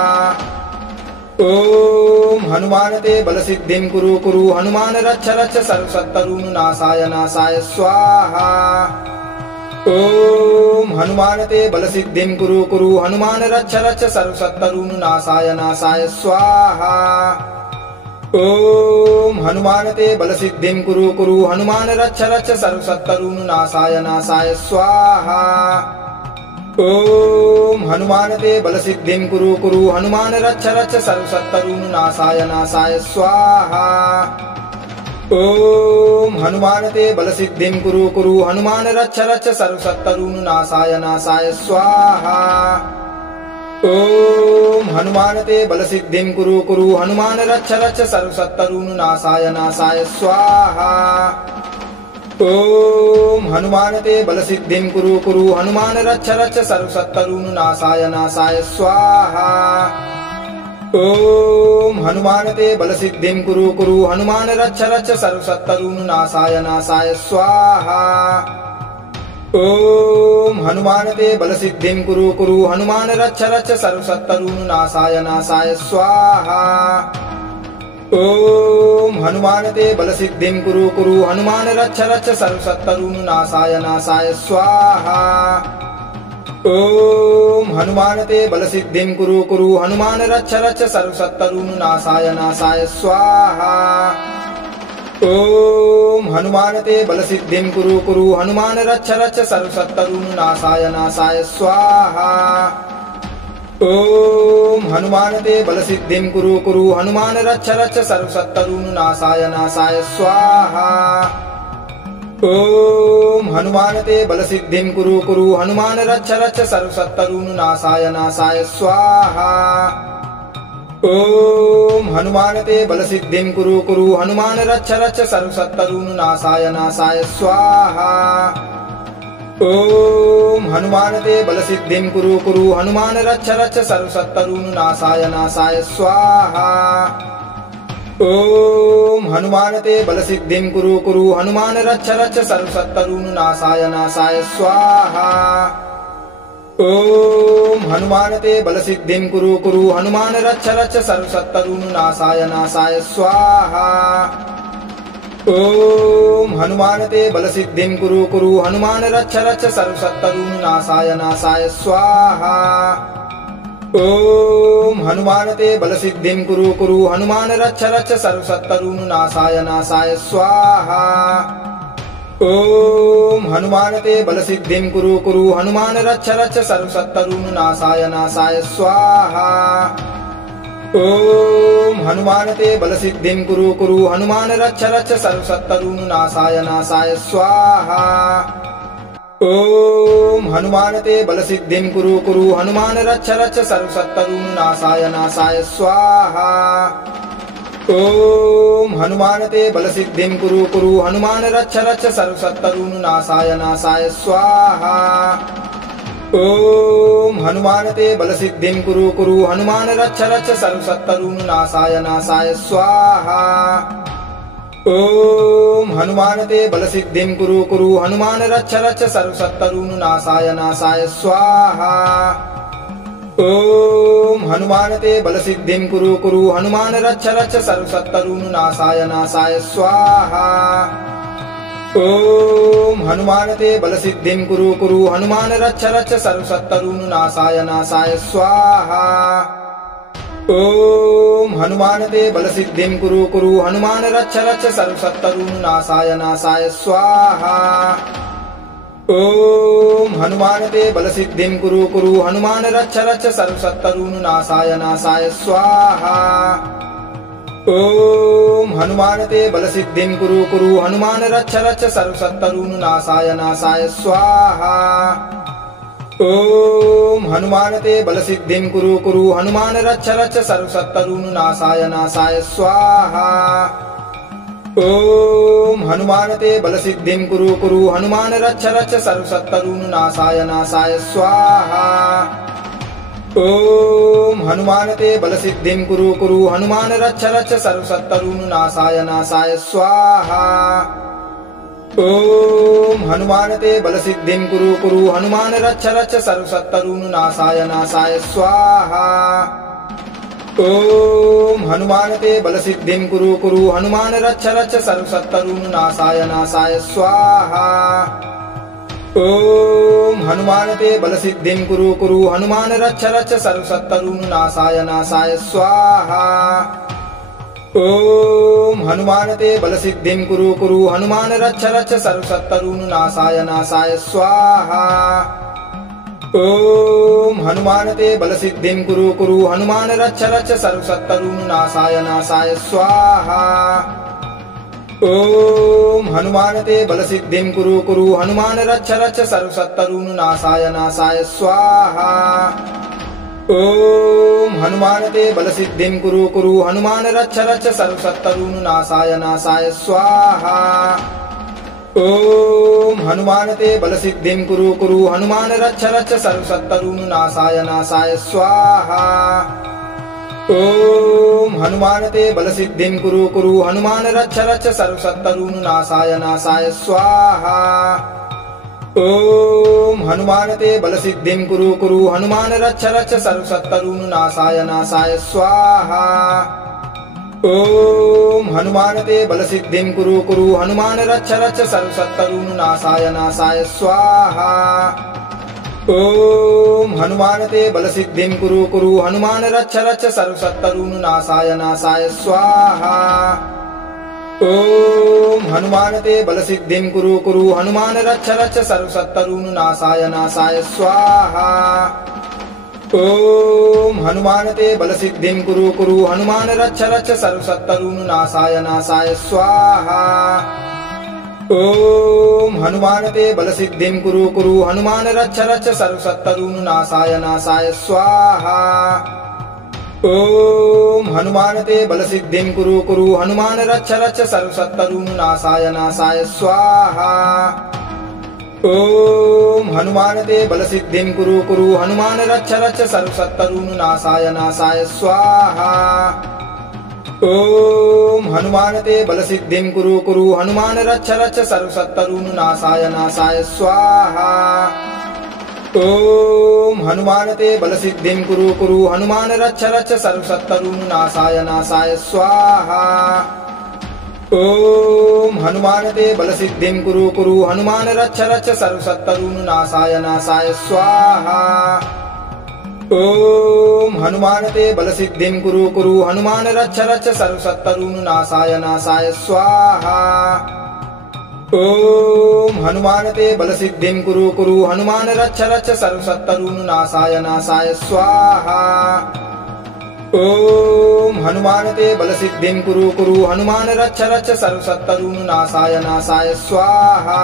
ॐ हनुमानते बलसिद्धिं कुरु कुरु हनुमान रक्ष रक्ष सर्वशत्रुनाशाय नाशाय स्वाहा। ॐ हनुमानते बलसिद्धिं कुरु कुरु हनुमान रक्ष रक्ष सर्वशत्रुनाशाय नाशाय स्वाहा। ॐ हनुमानते बलसिद्धिं कुरु कुरु हनुमान रक्ष रक्ष सर्वशत्रुनाशाय नाशाय स्वाहा। ॐ हनुमानते बलसिद्धिं कुरु कुरु हनुमान रक्ष रक्ष सर्वशत्रुनाशाय नाशाय स्वाहा। ॐ हनुमानते बलसिद्धिं कुरु कुरु हनुमान रक्ष रक्ष सर्वशत्रुनाशाय नाशाय स्वाहा। ॐ हनुमानते बलसिद्धिं कुरु कुरु हनुमान रक्ष रक्ष सर्वशत्रुनाशाय नाशाय स्वाहा। ॐ हनुमानते बलसिद्धिं कुरु कुरु हनुमान रक्ष रक्ष सर्वशत्रुनाशाय नाशाय स्वाहा। ॐ हनुमानते बलसिद्धिं कुरु कुरु हनुमान रक्ष रक्ष सर्वशत्रुनाशाय नाशाय स्वाहा। ॐ हनुमानते बलसिद्धिं कुरु कुरु हनुमान रक्ष रक्ष सर्वशत्रुनाशाय नाशाय स्वाहा। ॐ हनुमानते बलसिद्धिं कुरु कुरु हनुमान रक्ष रक्ष सर्वशत्रुनाशाय नाशाय स्वाहा। ॐ हनुमानते बलसिद्धिं कुरु कुरु हनुमान रक्ष रक्ष सर्वशत्रुनाशाय नाशाय स्वाहा। ॐ हनुमानते बलसिद्धिं कुरु कुरु हनुमान रक्ष रक्ष सर्वशत्रुनाशाय नाशाय स्वाहा। ॐ हनुमानते बलसिद्धिं कुरु कुरु हनुमान रक्ष रक्ष सर्वशत्रुनाशाय नाशाय स्वाहा। ॐ हनुमानते बलसिद्धिं कुरु कुरु हनुमान रक्ष रक्ष सर्वशत्रुनाशाय नाशाय स्वाहा। ॐ हनुमानते बलसिद्धिं कुरु कुरु हनुमान रक्ष रक्ष सर्वशत्रुनाशाय नाशाय स्वाहा। ॐ हनुमानते बलसिद्धिं कुरु कुरु हनुमान रक्ष रक्ष सर्वशत्रुनाशाय नाशाय स्वाहा। ॐ हनुमानते बलसिद्धिं कुरु कुरु हनुमान रक्ष रक्ष सर्वशत्रुनाशाय नाशाय स्वाहा। ॐ हनुमानते बलसिद्धिं कुरु कुरु हनुमान रक्ष रक्ष सर्वशत्रुनाशाय नाशाय स्वाहा। ॐ हनुमानते बलसिद्धिं कुरु कुरु हनुमान रक्ष रक्ष सर्वशत्रुनाशाय नाशाय स्वाहा। ॐ हनुमानते बलसिद्धिं कुरु कुरु हनुमान रक्ष रक्ष सर्वशत्रुनाशाय नाशाय स्वाहा। ॐ हनुमान ते बलसिद्धिं कुरु कुरु हनुमान रक्ष रक्ष सर्वशत्रुनाशाय नाशाय स्वाहा। ओम हनुमान ते बलसिद्धिं कुरु कुरु हनुमान रक्ष रक्ष सर्वशत्रुनाशाय नाशाय स्वाहा। ओम हनुमान ते बलसिद्धिं कुरु कुरु हनुमान रक्ष रक्ष सर्वशत्रुनाशाय नाशाय स्वाहा। ओम हनुमान ते बलसिद्धिं कुरु कुरु हनुमान रक्ष रक्ष सर्वशत्रुनाशाय नाशाय स्वाहा। ओम हनुमान ते बलसिद्धिं कुरु कुरु हनुमान रक्ष रक्ष सर्वशत्रुनाशाय नाशाय स्वाहा। ओम हनुमान ते बलसिद्धिं कुरु कुरु हनुमान रक्ष रक्ष सर्वशत्रुनाशाय नाशाय स्वाहा। ओम हनुमान ते बलसिद्धिं कुरु कुरु हनुमान रक्ष रक्ष सर्वशत्रुनाशाय नाशाय स्वाहा। ओम हनुमान ते बलसिद्धिं कुरु कुरु हनुमान रक्ष रक्ष सर्वशत्रुनाशाय नाशाय स्वाहा। ओम हनुमान ते बलसिद्धिं कुरु कुरु हनुमान रक्ष रक्ष सर्वशत्रुनाशाय नाशाय स्वाहा। ओम हनुमान ते बलसिद्धिं कुरु कुरु हनुमान रक्ष रक्ष सर्वशत्रुनाशाय नाशाय स्वाहा। ओम हनुमान ते बलसिद्धिं कुरु कुरु हनुमान रक्ष रक्ष सर्वशत्रुनाशाय नाशाय स्वाहा। ओम हनुमान ते बलसिद्धिं कुरु कुरु हनुमान रक्ष रक्ष सर्वशत्रुनाशाय नाशाय स्वाहा। ओम हनुमान ते बलसिद्धिं कुरु कुरु हनुमान रक्ष रक्ष सर्वशत्रुनाशाय नाशाय स्वाहा। ओम हनुमान ते बलसिद्धिं कुरु कुरु हनुमान रक्ष रक्ष सर्वशत्रुनाशाय नाशाय स्वाहा। ओम हनुमान ते बलसिद्धिं कुरु कुरु हनुमान रक्ष रक्ष सर्वशत्रुनाशाय नाशाय स्वाहा। ओम हनुमान ते बलसिद्धिं कुरु कुरु हनुमान रक्ष रक्ष सर्वशत्रुनाशाय नाशाय स्वाहा। ओम हनुमान ते बलसिद्धिं कुरु कुरु हनुमान रक्ष रक्ष सर्वशत्रुनाशाय नाशाय स्वाहा। ओम हनुमान ते बलसिद्धिं कुरु कुरु हनुमान रक्ष रक्ष सर्वशत्रुनाशाय नाशाय स्वाहा। ओम हनुमान ते बलसिद्धिं कुरु कुरु हनुमान रक्ष रक्ष सर्वशत्रुनाशाय नाशाय स्वाहा। ओम हनुमान ते बलसिद्धिं कुरु कुरु हनुमान रक्ष रक्ष सर्वशत्रुनाशाय नाशाय स्वाहा। ओम हनुमान ते बलसिद्धिं कुरु कुरु हनुमान रक्ष रक्ष सर्वशत्रुनाशाय नाशाय स्वाहा। ओम हनुमान ते बलसिद्धिं कुरु कुरु हनुमान रक्ष रक्ष सर्वशत्रुनाशाय नाशाय स्वाहा। ओम हनुमान ते बलसिद्धिं कुरु कुरु हनुमान रक्ष रक्ष सर्वशत्रुनाशाय नाशाय स्वाहा। ओम हनुमान ते बलसिद्धिं कुरु कुरु हनुमान रक्ष रक्ष सर्वशत्रुनाशाय नाशाय स्वाहा। ओम हनुमान ते बलसिद्धिं कुरु कुरु हनुमान रक्ष रक्ष सर्वशत्रुनाशाय नाशाय स्वाहा। ओम हनुमान ते बलसिद्धिं कुरु कुरु हनुमान रक्ष रक्ष सर्वशत्रुनाशाय नाशाय स्वाहा। ओम हनुमान ते बलसिद्धिं कुरु कुरु हनुमान रक्ष रक्ष सर्वशत्रुनाशाय नाशाय स्वाहा। ओम हनुमान ते बलसिद्धिं कुरु कुरु हनुमान रक्ष रक्ष सर्वशत्रुनाशाय नाशाय स्वाहा। ओम हनुमान ते बलसिद्धिं कुरु कुरु हनुमान रक्ष रक्ष सर्वशत्रुनाशाय नाशाय स्वाहा। ओम हनुमान ते बलसिद्धिं कुरु कुरु हनुमान रक्ष रक्ष सर्वशत्रुनाशाय नाशाय स्वाहा। ओम हनुमान ते बलसिद्धिं कुरु कुरु हनुमान रक्ष रक्ष सर्वशत्रुनाशाय नाशाय स्वाहा। ओम हनुमान ते बलसिद्धिं कुरु कुरु हनुमान रक्ष रक्ष सर्वशत्रुनाशाय नाशाय स्वाहा। ओम हनुमान ते बलसिद्धिं कुरु कुरु हनुमान रक्ष रक्ष सर्वशत्रुनाशाय नाशाय स्वाहा। ओम हनुमान ते बलसिद्धिं कुरु कुरु हनुमान रक्ष रक्ष सर्वशत्रुनाशाय नाशाय स्वाहा। ओम हनुमान ते बलसिद्धिं कुरु कुरु हनुमान रक्ष रक्ष सर्वशत्रुनाशाय नाशाय स्वाहा। ॐ हनुमानते बलसिद्धिं कुरु कुरु हनुमान रक्ष रक्ष सर्वशत्रुनाशाय नाशाय स्वाहा। ॐ हनुमानते बलसिद्धिं कुरु कुरु हनुमान रक्ष रक्ष सर्वशत्रुनाशाय नाशाय स्वाहा।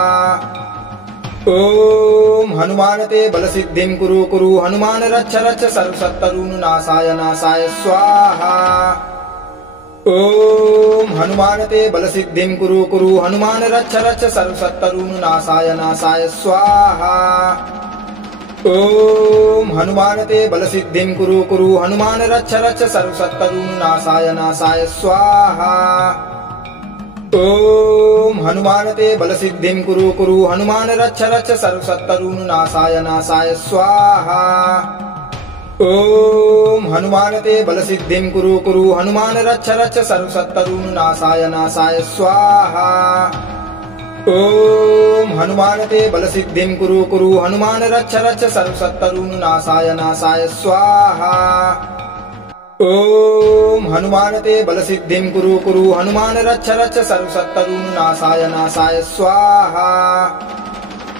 ॐ हनुमानते बलसिद्धिं कुरु कुरु हनुमान रक्ष रक्ष सर्वशत्रुनाशाय नाशाय स्वाहा। ॐ हनुमानते बलसिद्धिं कुरु कुरु हनुमान रक्ष रक्ष सर्वशत्रुनाशाय नाशाय स्वाहा। ॐ हनुमानते बलसिद्धिं कुरु कुरु हनुमान रक्ष रक्ष सर्वशत्रुनाशाय नाशाय स्वाहा। ॐ हनुमानते बलसिद्धिं कुरु कुरु हनुमान रक्ष रक्ष सर्वशत्रुनाशाय नाशाय स्वाहा। ॐ हनुमानते बलसिद्धिं कुरु कुरु हनुमान रक्ष रक्ष सर्वशत्रुनाशाय नाशाय स्वाहा। ॐ हनुमानते बलसिद्धिं कुरु कुरु हनुमान रक्ष रक्ष सर्वशत्रुनाशाय नाशाय स्वाहा। ॐ हनुमानते बलसिद्धिं कुरु कुरु हनुमान रक्ष रक्ष सर्वशत्रुनाशाय नाशाय स्वाहा।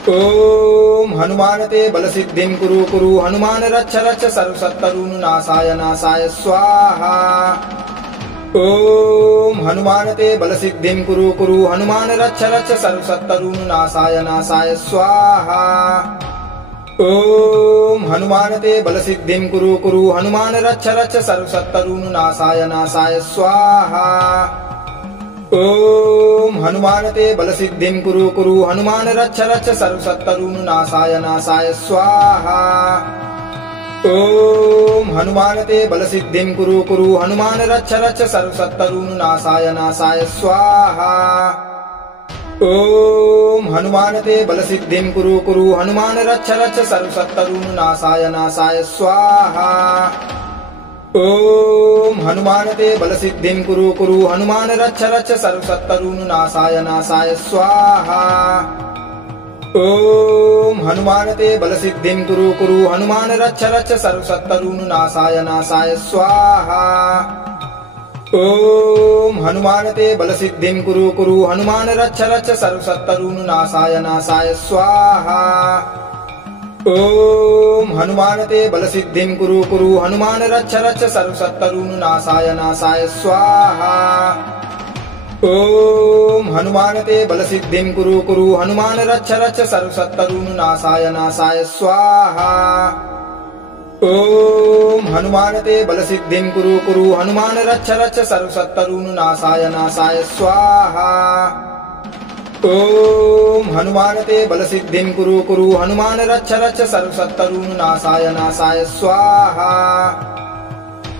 ॐ हनुमानते बलसिद्धिं कुरु कुरु हनुमान रक्ष रक्ष सर्वशत्रुनाशाय नाशाय स्वाहा। ॐ हनुमानते बलसिद्धिं कुरु कुरु हनुमान रक्ष रक्ष सर्वशत्रुनाशाय नाशाय स्वाहा। ॐ हनुमानते बलसिद्धिं कुरु कुरु हनुमान रक्ष रक्ष सर्वशत्रुनाशाय नाशाय स्वाहा। ॐ हनुमानते बलसिद्धिं कुरु कुरु हनुमान रक्ष रक्ष सर्वशत्रुनाशाय नाशाय स्वाहा। ॐ हनुमानते बलसिद्धिं कुरु कुरु हनुमान रक्ष रक्ष सर्वशत्रुनाशाय नाशाय स्वाहा। ॐ हनुमानते बलसिद्धिं कुरु कुरु हनुमान रक्ष रक्ष सर्वशत्रुनाशाय नाशाय स्वाहा। ॐ हनुमानते बलसिद्धिं कुरु कुरु हनुमान रक्ष रक्ष सर्वशत्रुनाशाय नाशाय स्वाहा। ॐ हनुमानते बलसिद्धिं कुरु कुरु हनुमान रक्ष रक्ष सर्वशत्रुनाशाय नाशाय स्वाहा। ॐ हनुमानते बलसिद्धिं कुरु कुरु हनुमान रक्ष रक्ष सर्वशत्रुनाशाय नाशाय स्वाहा। ॐ हनुमानते बलसिद्धिं कुरु कुरु हनुमान रक्ष रक्ष सर्वशत्रुनाशाय नाशाय स्वाहा। ॐ हनुमानते बलसिद्धिं कुरु कुरु हनुमान रक्ष रक्ष सर्वशत्रुनाशाय नाशाय स्वाहा। ॐ हनुमानते बलसिद्धिं कुरु कुरु हनुमान रक्ष रक्ष सर्वशत्रुनाशाय नाशाय स्वाहा। ॐ हनुमानते बलसिद्धिं कुरु कुरु हनुमान रक्ष रक्ष सर्वशत्रुनाशाय नाशाय स्वाहा।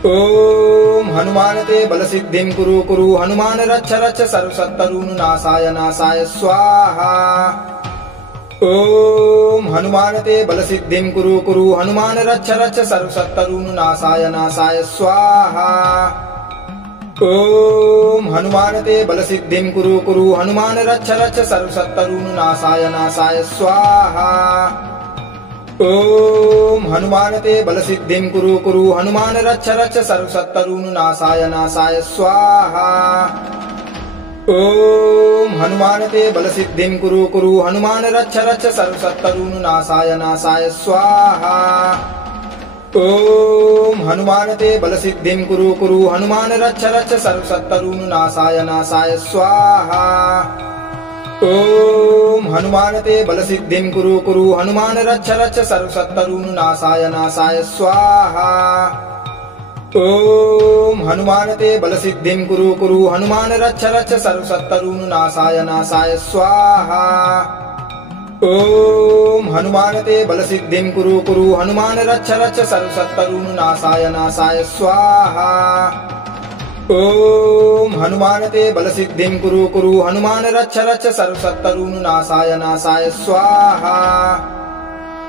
ॐ हनुमानते बलसिद्धिं कुरु कुरु हनुमान रक्ष रक्ष सर्वशत्रुनाशाय नाशाय स्वाहा। ॐ हनुमानते बलसिद्धिं कुरु कुरु हनुमान रक्ष रक्ष सर्वशत्रुनाशाय नाशाय स्वाहा। ॐ हनुमानते बलसिद्धिं कुरु कुरु हनुमान रक्ष रक्ष सर्वशत्रुनाशाय नाशाय स्वाहा। ॐ हनुमानते बलसिद्धिं कुरु कुरु हनुमान रक्ष रक्ष सर्वशत्रुनाशाय नाशाय स्वाहा। ॐ हनुमानते बलसिद्धिं कुरु कुरु हनुमान रक्ष रक्ष सर्वशत्रुनाशाय नाशाय स्वाहा। ॐ हनुमानते बलसिद्धिं कुरु कुरु हनुमान रक्ष रक्ष सर्वशत्रुनाशाय नाशाय स्वाहा। ॐ हनुमानते बलसिद्धिं कुरु कुरु हनुमान रक्ष रक्ष सर्वशत्रुनाशाय नाशाय स्वाहा। ॐ हनुमानते बलसिद्धिं कुरु कुरु हनुमान रक्ष रक्ष सर्वशत्रुनाशाय नाशाय स्वाहा। ॐ हनुमानते बलसिद्धिं कुरु कुरु हनुमान रक्ष रक्ष सर्वशत्रुनाशाय नाशाय स्वाहा। ॐ हनुमानते बलसिद्धिं कुरु कुरु हनुमान रक्ष रक्ष सर्वशत्रुनाशाय नाशाय स्वाहा।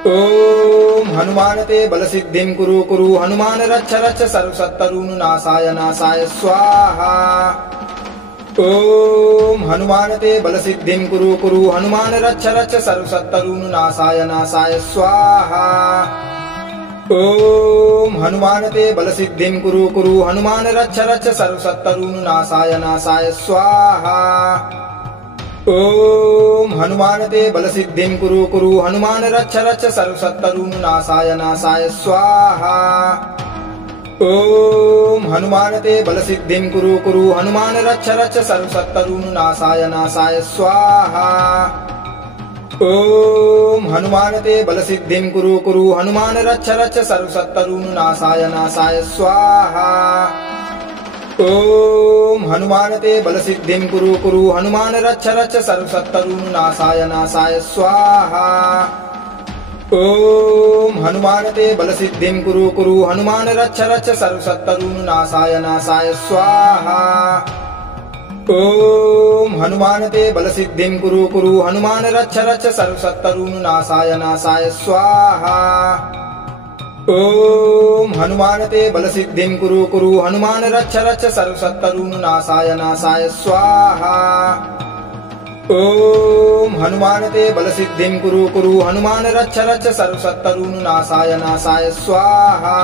ॐ हनुमानते बलसिद्धिं कुरु कुरु हनुमान रक्ष रक्ष सर्वशत्रुनाशाय नाशाय स्वाहा। ॐ हनुमानते बलसिद्धिं कुरु कुरु हनुमान रक्ष रक्ष सर्वशत्रुनाशाय नाशाय स्वाहा। ॐ हनुमानते बलसिद्धिं कुरु कुरु हनुमान रक्ष रक्ष सर्वशत्रुनाशाय नाशाय स्वाहा। ॐ हनुमानते बलसिद्धिं कुरु कुरु हनुमान रक्ष रक्ष सर्वशत्रुनाशाय नाशाय स्वाहा। ॐ हनुमानते बलसिद्धिं कुरु कुरु हनुमान रक्ष रक्ष सर्वशत्रुनाशाय नाशाय स्वाहा। ॐ हनुमानते बलसिद्धिं कुरु कुरु हनुमान रक्ष रक्ष सर्वशत्रुनाशाय नाशाय स्वाहा। ॐ हनुमानते बलसिद्धिं कुरु कुरु हनुमान रक्ष रक्ष सर्वशत्रुनाशाय नाशाय स्वाहा। ॐ हनुमानते बलसिद्धिं कुरु कुरु हनुमान रक्ष रक्ष सर्वशत्रुनाशाय नाशाय स्वाहा। ॐ हनुमानते बलसिद्धिं कुरु कुरु हनुमान रक्ष रक्ष सर्वशत्रुनाशाय नाशाय स्वाहा। ॐ हनुमानते बलसिद्धिं कुरु कुरु हनुमान रक्ष रक्ष सर्वशत्रुनाशाय नाशाय स्वाहा। ॐ हनुमानते बलसिद्धिं कुरु कुरु हनुमान रक्ष रक्ष सर्वशत्रुनाशाय नाशाय स्वाहा।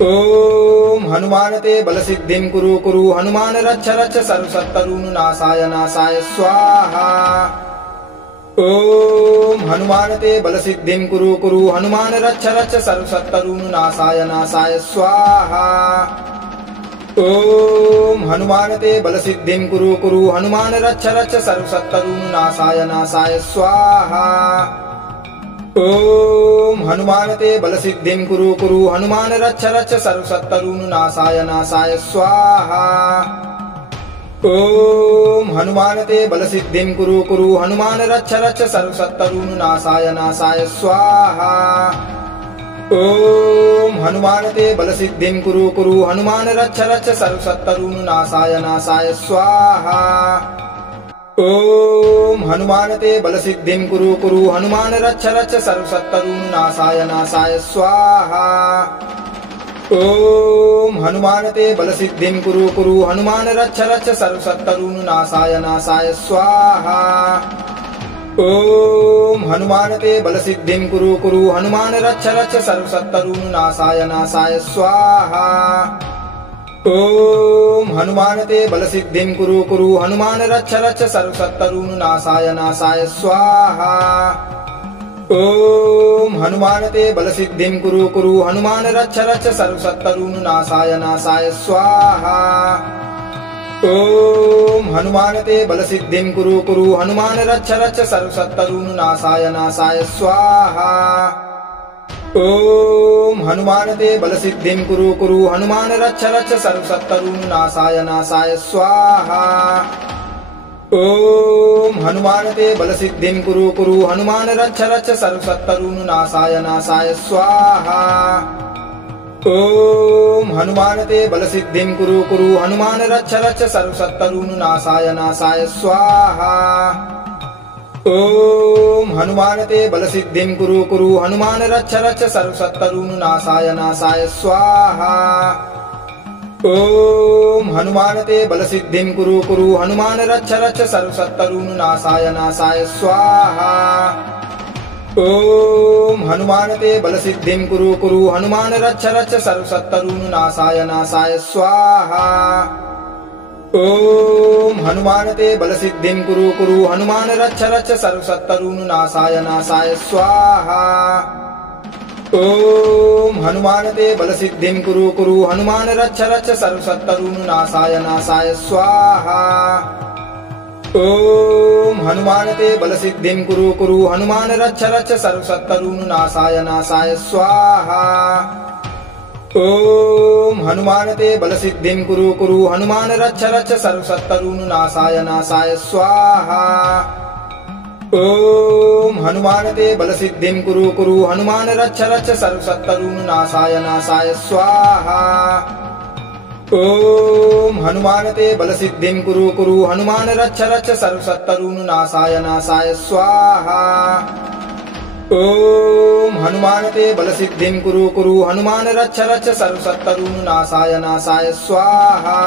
ॐ हनुमानते बलसिद्धिं कुरु कुरु हनुमान रक्ष रक्ष सर्वशत्रुनाशाय नाशाय स्वाहा। ॐ हनुमानते बलसिद्धिं कुरु कुरु हनुमान रक्ष रक्ष सर्वशत्रुनाशाय नाशाय स्वाहा। ॐ हनुमानते बलसिद्धिं कुरु कुरु हनुमान रक्ष रक्ष सर्वशत्रुनाशाय नाशाय स्वाहा। ॐ हनुमानते बलसिद्धिं कुरु कुरु हनुमान रक्ष रक्ष सर्वशत्रुनाशाय नाशाय स्वाहा। ॐ हनुमानते बलसिद्धिं कुरु कुरु हनुमान रक्ष रक्ष सर्वशत्रुनाशाय नाशाय स्वाहा। ॐ हनुमानते बलसिद्धिं कुरु कुरु हनुमान रक्ष रक्ष सर्वशत्रुनाशाय नाशाय स्वाहा। ॐ हनुमानते बलसिद्धिं कुरु कुरु हनुमान रक्ष रक्ष सर्वशत्रुनाशाय नाशाय स्वाहा। ॐ हनुमानते बलसिद्धिं कुरु कुरु हनुमान रक्ष रक्ष सर्वशत्रुनाशाय नाशाय स्वाहा। ॐ हनुमानते बलसिद्धिं कुरु कुरु हनुमान रक्ष रक्ष सर्वशत्रुनाशाय नाशाय स्वाहा। ॐ हनुमानते बलसिद्धिं कुरु कुरु हनुमान रक्ष रक्ष सर्वशत्रुनाशाय नाशाय स्वाहा। ॐ हनुमानते बलसिद्धिं कुरु कुरु हनुमान रक्ष रक्ष सर्वशत्रुनाशाय नाशाय स्वाहा। ॐ हनुमानते बलसिद्धिं कुरु कुरु हनुमान रक्ष रक्ष सर्वशत्रुनाशाय नाशाय स्वाहा। ॐ हनुमानते बलसिद्धिं कुरु कुरु हनुमान रक्ष रक्ष सर्वशत्रुनाशाय नाशाय स्वाहा। ॐ हनुमानते बलसिद्धिं कुरु कुरु हनुमान रक्ष रक्ष सर्वशत्रुनाशाय नाशाय स्वाहा। ॐ हनुमानते बलसिद्धिं कुरु कुरु हनुमान रक्ष रक्ष सर्वशत्रुनाशाय नाशाय स्वाहा। ॐ हनुमानते बलसिद्धिं कुरु कुरु हनुमान रक्ष रक्ष सर्वशत्रुनाशाय नाशाय स्वाहा। ॐ हनुमानते बलसिद्धिं कुरु कुरु हनुमान रक्ष रक्ष सर्वशत्रुनाशाय नाशाय स्वाहा। ॐ हनुमानते बलसिद्धिं कुरु कुरु हनुमान रक्ष रक्ष सर्वशत्रुनाशाय नाशाय स्वाहा। ॐ हनुमानते बलसिद्धिं कुरु कुरु हनुमान रक्ष रक्ष सर्वशत्रुनाशाय नाशाय स्वाहा। ॐ हनुमानते बलसिद्धिं कुरु कुरु हनुमान रक्ष रक्ष सर्वशत्रुनाशाय नाशाय स्वाहा। ॐ हनुमानते बलसिद्धिं कुरु कुरु हनुमान रक्ष रक्ष सर्वशत्रुनाशाय नाशाय स्वाहा। ॐ हनुमानते बलसिद्धिं कुरु कुरु हनुमान रक्ष रक्ष सर्वशत्रुनाशाय नाशाय स्वाहा। ॐ हनुमानते बलसिद्धिं कुरु कुरु हनुमान रक्ष रक्ष सर्वशत्रुनाशाय नाशाय स्वाहा। ॐ हनुमानते बलसिद्धिं कुरु कुरु हनुमान रक्ष रक्ष सर्वशत्रुनाशाय नाशाय स्वाहा। ॐ हनुमानते बलसिद्धिं कुरु कुरु हनुमान रक्ष रक्ष सर्वशत्रुनाशाय नाशाय स्वाहा।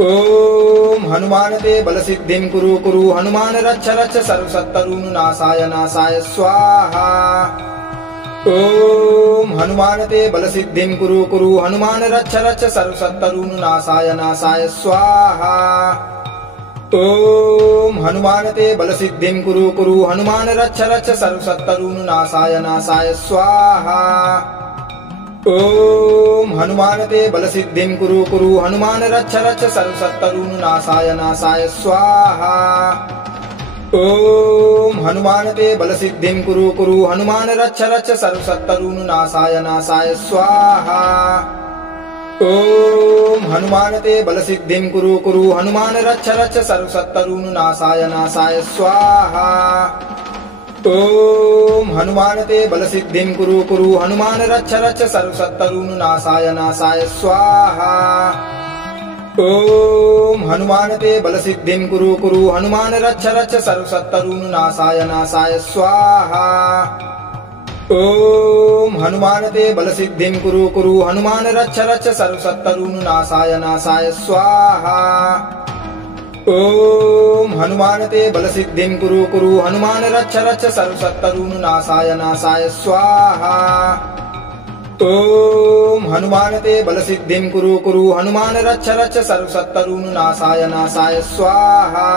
ॐ हनुमानते बलसिद्धिं कुरु कुरु हनुमान रक्ष रक्ष सर्वशत्रुनाशाय नाशाय स्वाहा। ॐ हनुमानते बलसिद्धिं कुरु कुरु हनुमान रक्ष रक्ष सर्वशत्रुनाशाय नाशाय स्वाहा। ॐ हनुमानते बलसिद्धिं कुरु कुरु हनुमान रक्ष रक्ष सर्वशत्रुनाशाय नाशाय स्वाहा। ॐ हनुमानते बलसिद्धिं कुरु कुरु हनुमान रक्ष रक्ष सर्वशत्रुनाशाय नाशाय स्वाहा। ॐ हनुमानते बलसिद्धिं कुरु कुरु हनुमान रक्ष रक्ष सर्वशत्रुनाशाय नाशाय स्वाहा। ॐ हनुमानते बलसिद्धिं कुरु कुरु हनुमान रक्ष रक्ष सर्वशत्रुनाशाय नाशाय स्वाहा। ॐ हनुमानते बलसिद्धिं कुरु कुरु हनुमान रक्ष रक्ष सर्वशत्रुनाशाय नाशाय स्वाहा। ॐ हनुमानते बलसिद्धिं कुरु कुरु हनुमान रक्ष रक्ष सर्वशत्रुनाशाय नाशाय स्वाहा। ॐ हनुमानते बलसिद्धिं कुरु कुरु हनुमान रक्ष रक्ष सर्वशत्रुनाशाय नाशाय स्वाहा। ॐ हनुमानते बलसिद्धिं कुरु कुरु हनुमान रक्ष रक्ष सर्वशत्रुनाशाय नाशाय स्वाहा। ॐ हनुमानते बलसिद्धिं कुरु कुरु हनुमान रक्ष रक्ष सर्वशत्रुनाशाय नाशाय स्वाहा।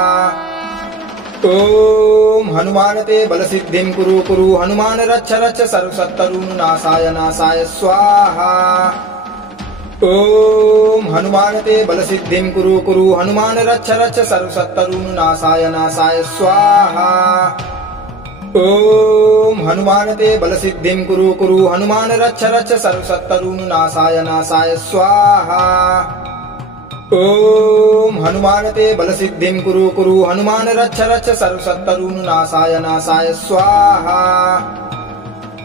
ॐ हनुमानते बलसिद्धिं कुरु कुरु हनुमान रक्ष रक्ष सर्वशत्रुनाशाय नाशाय स्वाहा। ॐ हनुमानते बलसिद्धिं कुरु कुरु हनुमान रक्ष रक्ष सर्वशत्रुनाशाय नाशाय स्वाहा। ॐ हनुमानते बलसिद्धिं कुरु कुरु हनुमान रक्ष रक्ष सर्वशत्रुनाशाय नाशाय स्वाहा। ॐ हनुमानते बलसिद्धिं कुरु कुरु हनुमान रक्ष रक्ष सर्वशत्रुनाशाय नाशाय स्वाहा।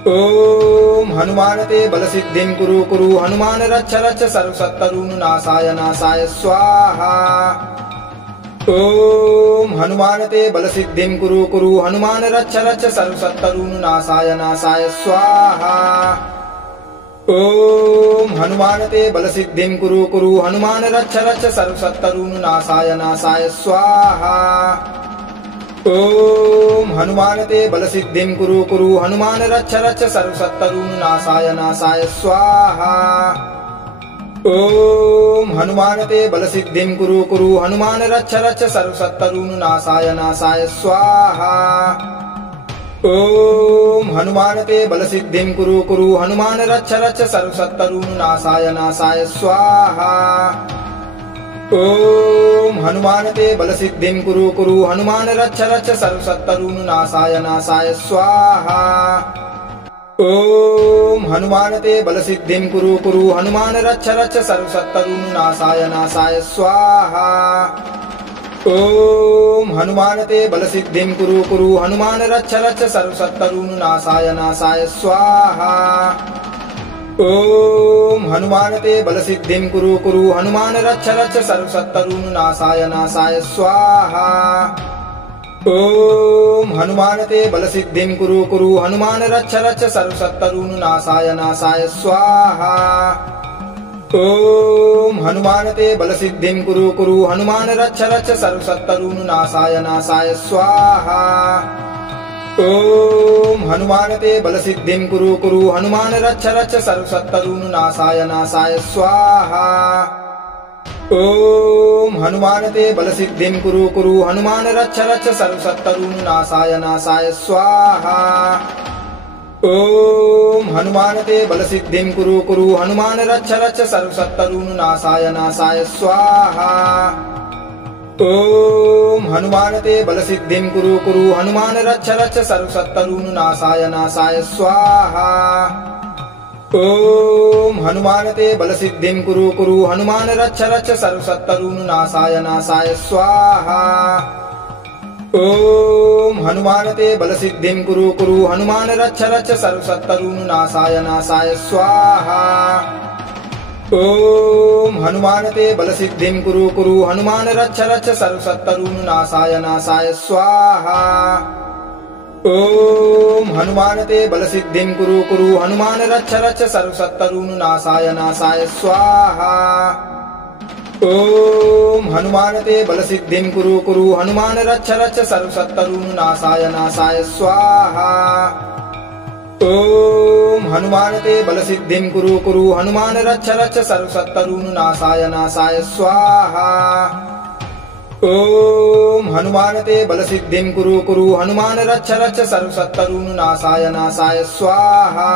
ॐ हनुमानते बलसिद्धिं कुरु कुरु हनुमान रक्ष रक्ष सर्वशत्रुनाशाय नाशाय स्वाहा। ॐ हनुमानते बलसिद्धिं कुरु कुरु हनुमान रक्ष रक्ष सर्वशत्रुनाशाय नाशाय स्वाहा। ॐ हनुमानते बलसिद्धिं कुरु कुरु हनुमान रक्ष रक्ष सर्वशत्रुनाशाय नाशाय स्वाहा। ॐ हनुमानते बलसिद्धिं कुरु कुरु हनुमान रक्ष रक्ष सर्वशत्रुनाशाय नाशाय स्वाहा। ॐ हनुमानते बलसिद्धिं कुरु कुरु हनुमान रक्ष रक्ष सर्वशत्रुनाशाय नाशाय स्वाहा। ॐ हनुमानते बलसिद्धिं कुरु कुरु हनुमान रक्ष रक्ष सर्वशत्रुनाशाय नाशाय स्वाहा। ॐ हनुमानते बलसिद्धिं कुरु कुरु हनुमान रक्ष रक्ष सर्वशत्रुनाशाय नाशाय स्वाहा। ॐ हनुमानते बलसिद्धिं कुरु कुरु हनुमान रक्ष रक्ष सर्वशत्रुनाशाय नाशाय स्वाहा। ॐ हनुमानते बलसिद्धिं कुरु कुरु हनुमान रक्ष रक्ष सर्वशत्रुनाशाय नाशाय स्वाहा। ॐ हनुमानते बलसिद्धिं कुरु कुरु हनुमान रक्ष रक्ष सर्वशत्रुनाशाय नाशाय स्वाहा। ॐ हनुमानते बलसिद्धिं कुरु कुरु हनुमान रक्ष रक्ष सर्वशत्रुनाशाय नाशाय स्वाहा। ॐ हनुमानते बलसिद्धिं कुरु कुरु हनुमान रक्ष रक्ष सर्वशत्रुनाशाय नाशाय स्वाहा। ॐ हनुमानते बलसिद्धिं कुरु कुरु हनुमान रक्ष रक्ष सर्वशत्रुनाशाय नाशाय स्वाहा। ॐ हनुमानते बलसिद्धिं कुरु कुरु हनुमान रक्ष रक्ष सर्वशत्रुनाशाय नाशाय स्वाहा। ॐ हनुमानते बलसिद्धिं कुरु कुरु हनुमान रक्ष रक्ष सर्वशत्रुनाशाय नाशाय स्वाहा। ॐ हनुमानते बलसिद्धिं कुरु कुरु हनुमान रक्ष रक्ष सर्वशत्रुनाशाय नाशाय स्वाहा। ॐ हनुमानते बलसिद्धिं कुरु कुरु हनुमान रक्ष रक्ष सर्वशत्रुनाशाय नाशाय स्वाहा। ॐ हनुमानते बलसिद्धिं कुरु कुरु हनुमान रक्ष रक्ष सर्वशत्रुनाशाय नाशाय स्वाहा। ॐ हनुमानते बलसिद्धिं कुरु कुरु हनुमान रक्ष रक्ष सर्वशत्रुनाशाय नाशाय स्वाहा। ॐ हनुमानते बलसिद्धिं कुरु कुरु हनुमान रक्ष रक्ष सर्वशत्रुनाशाय नाशाय स्वाहा। ॐ हनुमानते बलसिद्धिं कुरु कुरु हनुमान रक्ष रक्ष सर्वशत्रुनाशाय नाशाय स्वाहा। ॐ हनुमानते बलसिद्धिं कुरु कुरु हनुमान रक्ष रक्ष सर्वशत्रुनाशाय नाशाय स्वाहा। ॐ हनुमानते बलसिद्धिं कुरु कुरु हनुमान रक्ष रक्ष सर्वशत्रुनाशाय नाशाय स्वाहा।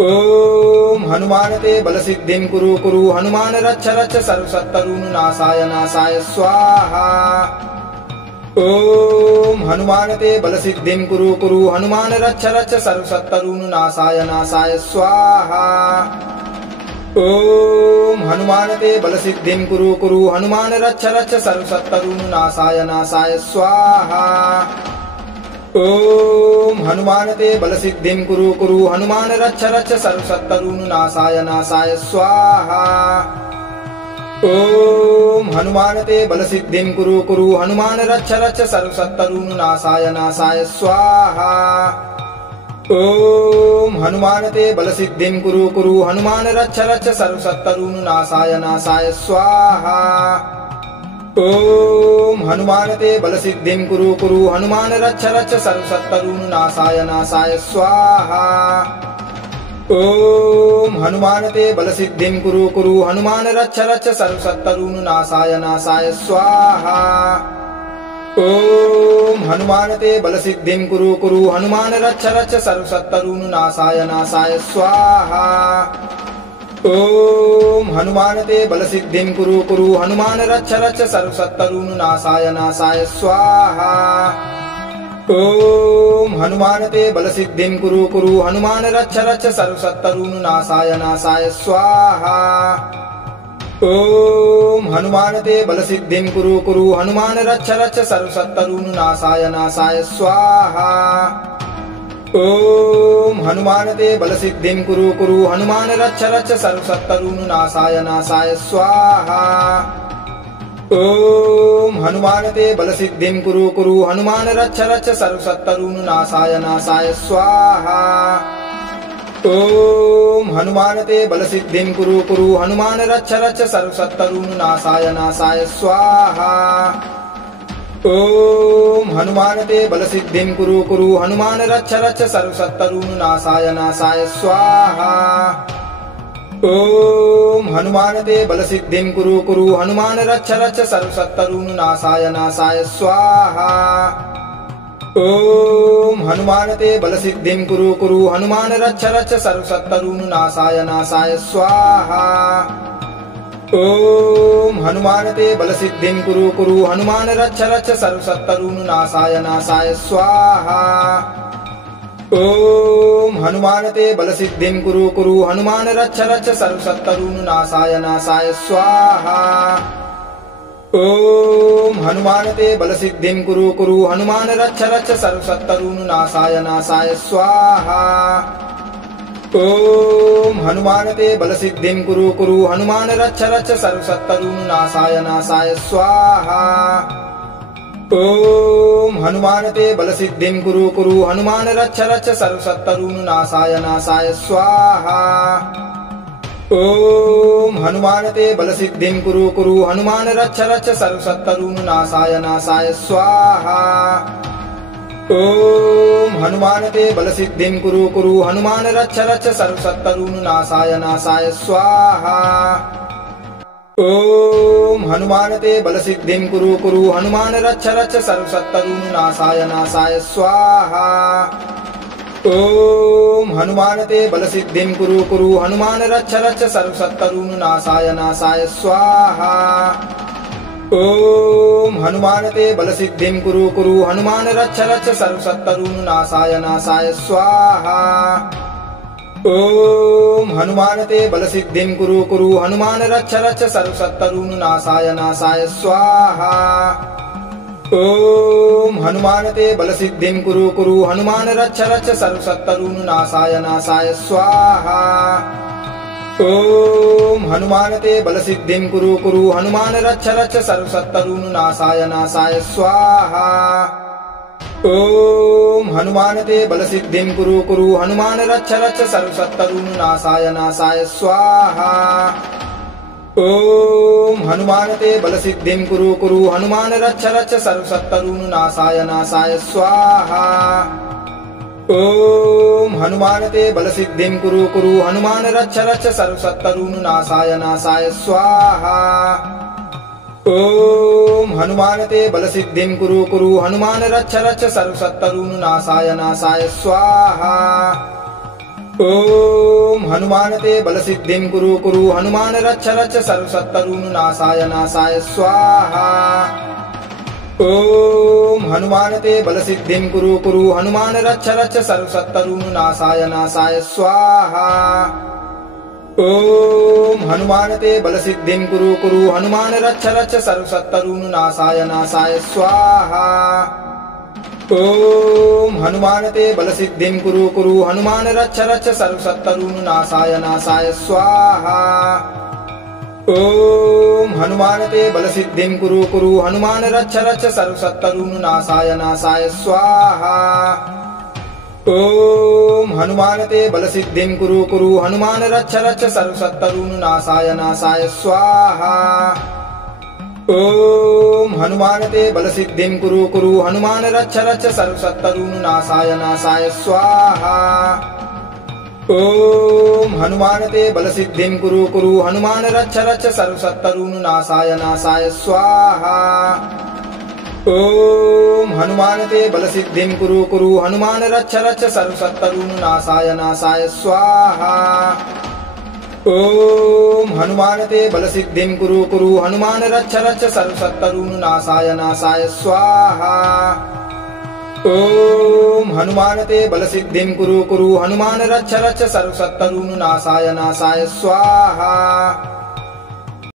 ॐ हनुमानते बलसिद्धिं कुरु कुरु हनुमान रक्ष रक्ष सर्वशत्रुनाशाय नाशाय स्वाहा। ॐ हनुमानते बलसिद्धिं कुरु कुरु हनुमान रक्ष रक्ष सर्वशत्रुनाशाय नाशाय स्वाहा। ॐ हनुमानते बलसिद्धिं कुरु कुरु हनुमान रक्ष रक्ष सर्वशत्रुनाशाय नाशाय स्वाहा। ॐ हनुमानते बलसिद्धिं कुरु कुरु हनुमान रक्ष रक्ष सर्वशत्रुनाशाय नाशाय स्वाहा। ॐ हनुमानते बलसिद्धिं कुरु कुरु हनुमान रक्ष रक्ष सर्वशत्रुनाशाय नाशाय स्वाहा। ॐ हनुमानते बलसिद्धिं कुरु कुरु हनुमान रक्ष रक्ष सर्वशत्रुनाशाय नाशाय स्वाहा। ॐ हनुमानते बलसिद्धिं कुरु कुरु हनुमान रक्ष रक्ष सर्वशत्रुनाशाय नाशाय स्वाहा। ॐ हनुमानते बलसिद्धिं कुरु कुरु हनुमान रक्ष रक्ष सर्वशत्रुनाशाय नाशाय स्वाहा। ॐ हनुमानते बलसिद्धिं कुरु कुरु हनुमान रक्ष रक्ष सर्वशत्रुनाशाय नाशाय स्वाहा। ॐ हनुमानते बलसिद्धिं कुरु कुरु हनुमान रक्ष रक्ष सर्वशत्रुनाशाय नाशाय स्वाहा। ॐ हनुमानते बलसिद्धिं कुरु कुरु हनुमान रक्ष रक्ष सर्वशत्रुनाशाय नाशाय स्वाहा। ॐ हनुमानते बलसिद्धिं कुरु कुरु हनुमान रक्ष रक्ष सर्वशत्रुनाशाय नाशाय स्वाहा। ॐ हनुमानते बलसिद्धिं कुरु कुरु हनुमान रक्ष रक्ष सर्वशत्रुनाशाय नाशाय स्वाहा। ॐ हनुमानते बलसिद्धिं कुरु कुरु हनुमान रक्ष रक्ष सर्वशत्रुनाशाय नाशाय स्वाहा। ॐ हनुमानते बलसिद्धिं कुरु कुरु हनुमान रक्ष रक्ष सर्वशत्रुनाशाय नाशाय स्वाहा। ॐ हनुमानते बलसिद्धिं कुरु कुरु हनुमान रक्ष रक्ष सर्वशत्रुनाशाय नाशाय स्वाहा। ॐ हनुमानते बलसिद्धिं कुरु कुरु हनुमान रक्ष रक्ष सर्वशत्रुनाशाय नाशाय स्वाहा। ॐ हनुमानते बलसिद्धिं कुरु कुरु हनुमान रक्ष रक्ष सर्वशत्रुनाशाय नाशाय स्वाहा। ॐ हनुमानते बलसिद्धिं कुरु कुरु हनुमान रक्ष रक्ष सर्वशत्रुनाशाय नाशाय स्वाहा। ॐ हनुमानते बलसिद्धिं कुरु कुरु हनुमान रक्ष रक्ष सर्वशत्रुनाशाय नाशाय स्वाहा। ॐ हनुमानते बलसिद्धिं कुरु कुरु हनुमान रक्ष रक्ष सर्वशत्रुनाशाय नाशाय स्वाहा। ॐ हनुमानते बलसिद्धिं कुरु कुरु हनुमान रक्ष रक्ष सर्वशत्रुनाशाय नाशाय स्वाहा। ॐ हनुमानते बलसिद्धिं कुरु कुरु हनुमान रक्ष रक्ष सर्वशत्रुनाशाय नाशाय स्वाहा। ॐ हनुमानते बलसिद्धिं कुरु कुरु हनुमान रक्ष रक्ष सर्वशत्रुनाशाय नाशाय स्वाहा। ॐ हनुमानते बलसिद्धिं कुरु कुरु हनुमान रक्ष रक्ष सर्वशत्रुनाशाय नाशाय स्वाहा। ॐ हनुमानते बलसिद्धिं कुरु कुरु हनुमान रक्ष रक्ष सर्वशत्रुनाशाय नाशाय स्वाहा। ॐ हनुमानते बलसिद्धिं कुरु कुरु हनुमान रक्ष रक्ष सर्वशत्रुनाशाय नाशाय स्वाहा। ॐ हनुमानते बलसिद्धिं कुरु कुरु हनुमान रक्ष रक्ष सर्वशत्रुनाशाय नाशाय स्वाहा। ॐ हनुमानते बलसिद्धिं कुरु कुरु हनुमान रक्ष रक्ष सर्वशत्रुनाशाय नाशाय स्वाहा। ॐ हनुमानते बलसिद्धिं कुरु कुरु हनुमान रक्ष रक्ष सर्वशत्रुनाशाय नाशाय स्वाहा। ॐ हनुमानते बलसिद्धिं कुरु कुरु हनुमान रक्ष रक्ष सर्वशत्रुनाशाय नाशाय स्वाहा। ॐ हनुमानते बलसिद्धिं कुरु कुरु हनुमान रक्ष रक्ष सर्वशत्रुनाशाय नाशाय स्वाहा। ॐ हनुमानते बलसिद्धिं कुरु कुरु हनुमान रक्ष रक्ष सर्वशत्रुनाशाय नाशाय स्वाहा। ॐ हनुमानते बलसिद्धिं कुरु कुरु हनुमान रक्ष रक्ष सर्वशत्रुनाशाय नाशाय स्वाहा। ॐ हनुमानते बलसिद्धिं कुरु कुरु हनुमान रक्ष रक्ष सर्वशत्रुनाशाय नाशाय स्वाहा। ॐ हनुमानते बलसिद्धिं कुरु कुरु हनुमान रक्ष रक्ष सर्वशत्रुनाशाय नाशाय स्वाहा। ॐ हनुमानते बलसिद्धिं कुरु कुरु हनुमान रक्ष रक्ष सर्वशत्रुनाशाय नाशाय स्वाहा। ॐ हनुमानते बलसिद्धिं कुरु कुरु हनुमान रक्ष रक्ष सर्वशत्रुनाशाय नाशाय स्वाहा। ॐ हनुमानते बलसिद्धिं कुरु कुरु हनुमान रक्ष रक्ष सर्वशत्रुनाशाय नाशाय स्वाहा। ॐ हनुमानते बलसिद्धिं कुरु कुरु हनुमान रक्ष रक्ष सर्वशत्रुनाशाय नाशाय स्वाहा। ॐ हनुमानते बलसिद्धिं कुरु कुरु हनुमान रक्ष रक्ष सर्वशत्रुनाशाय नाशाय स्वाहा। ॐ हनुमानते बलसिद्धिं कुरु कुरु हनुमान रक्ष रक्ष सर्वशत्रुनाशाय नाशाय स्वाहा। ॐ हनुमानते बलसिद्धिं कुरु कुरु हनुमान रक्ष रक्ष सर्वशत्रुनाशाय नाशाय स्वाहा। ॐ हनुमानते बलसिद्धिं कुरु कुरु हनुमान रक्ष रक्ष सर्वशत्रुनाशाय नाशाय स्वाहा। ॐ हनुमानते बलसिद्धिं कुरु कुरु हनुमान रक्ष रक्ष सर्वशत्रुनाशाय नाशाय स्वाहा। ॐ हनुमानते बलसिद्धिं कुरु कुरु हनुमान रक्ष रक्ष सर्वशत्रुनाशाय नाशाय स्वाहा।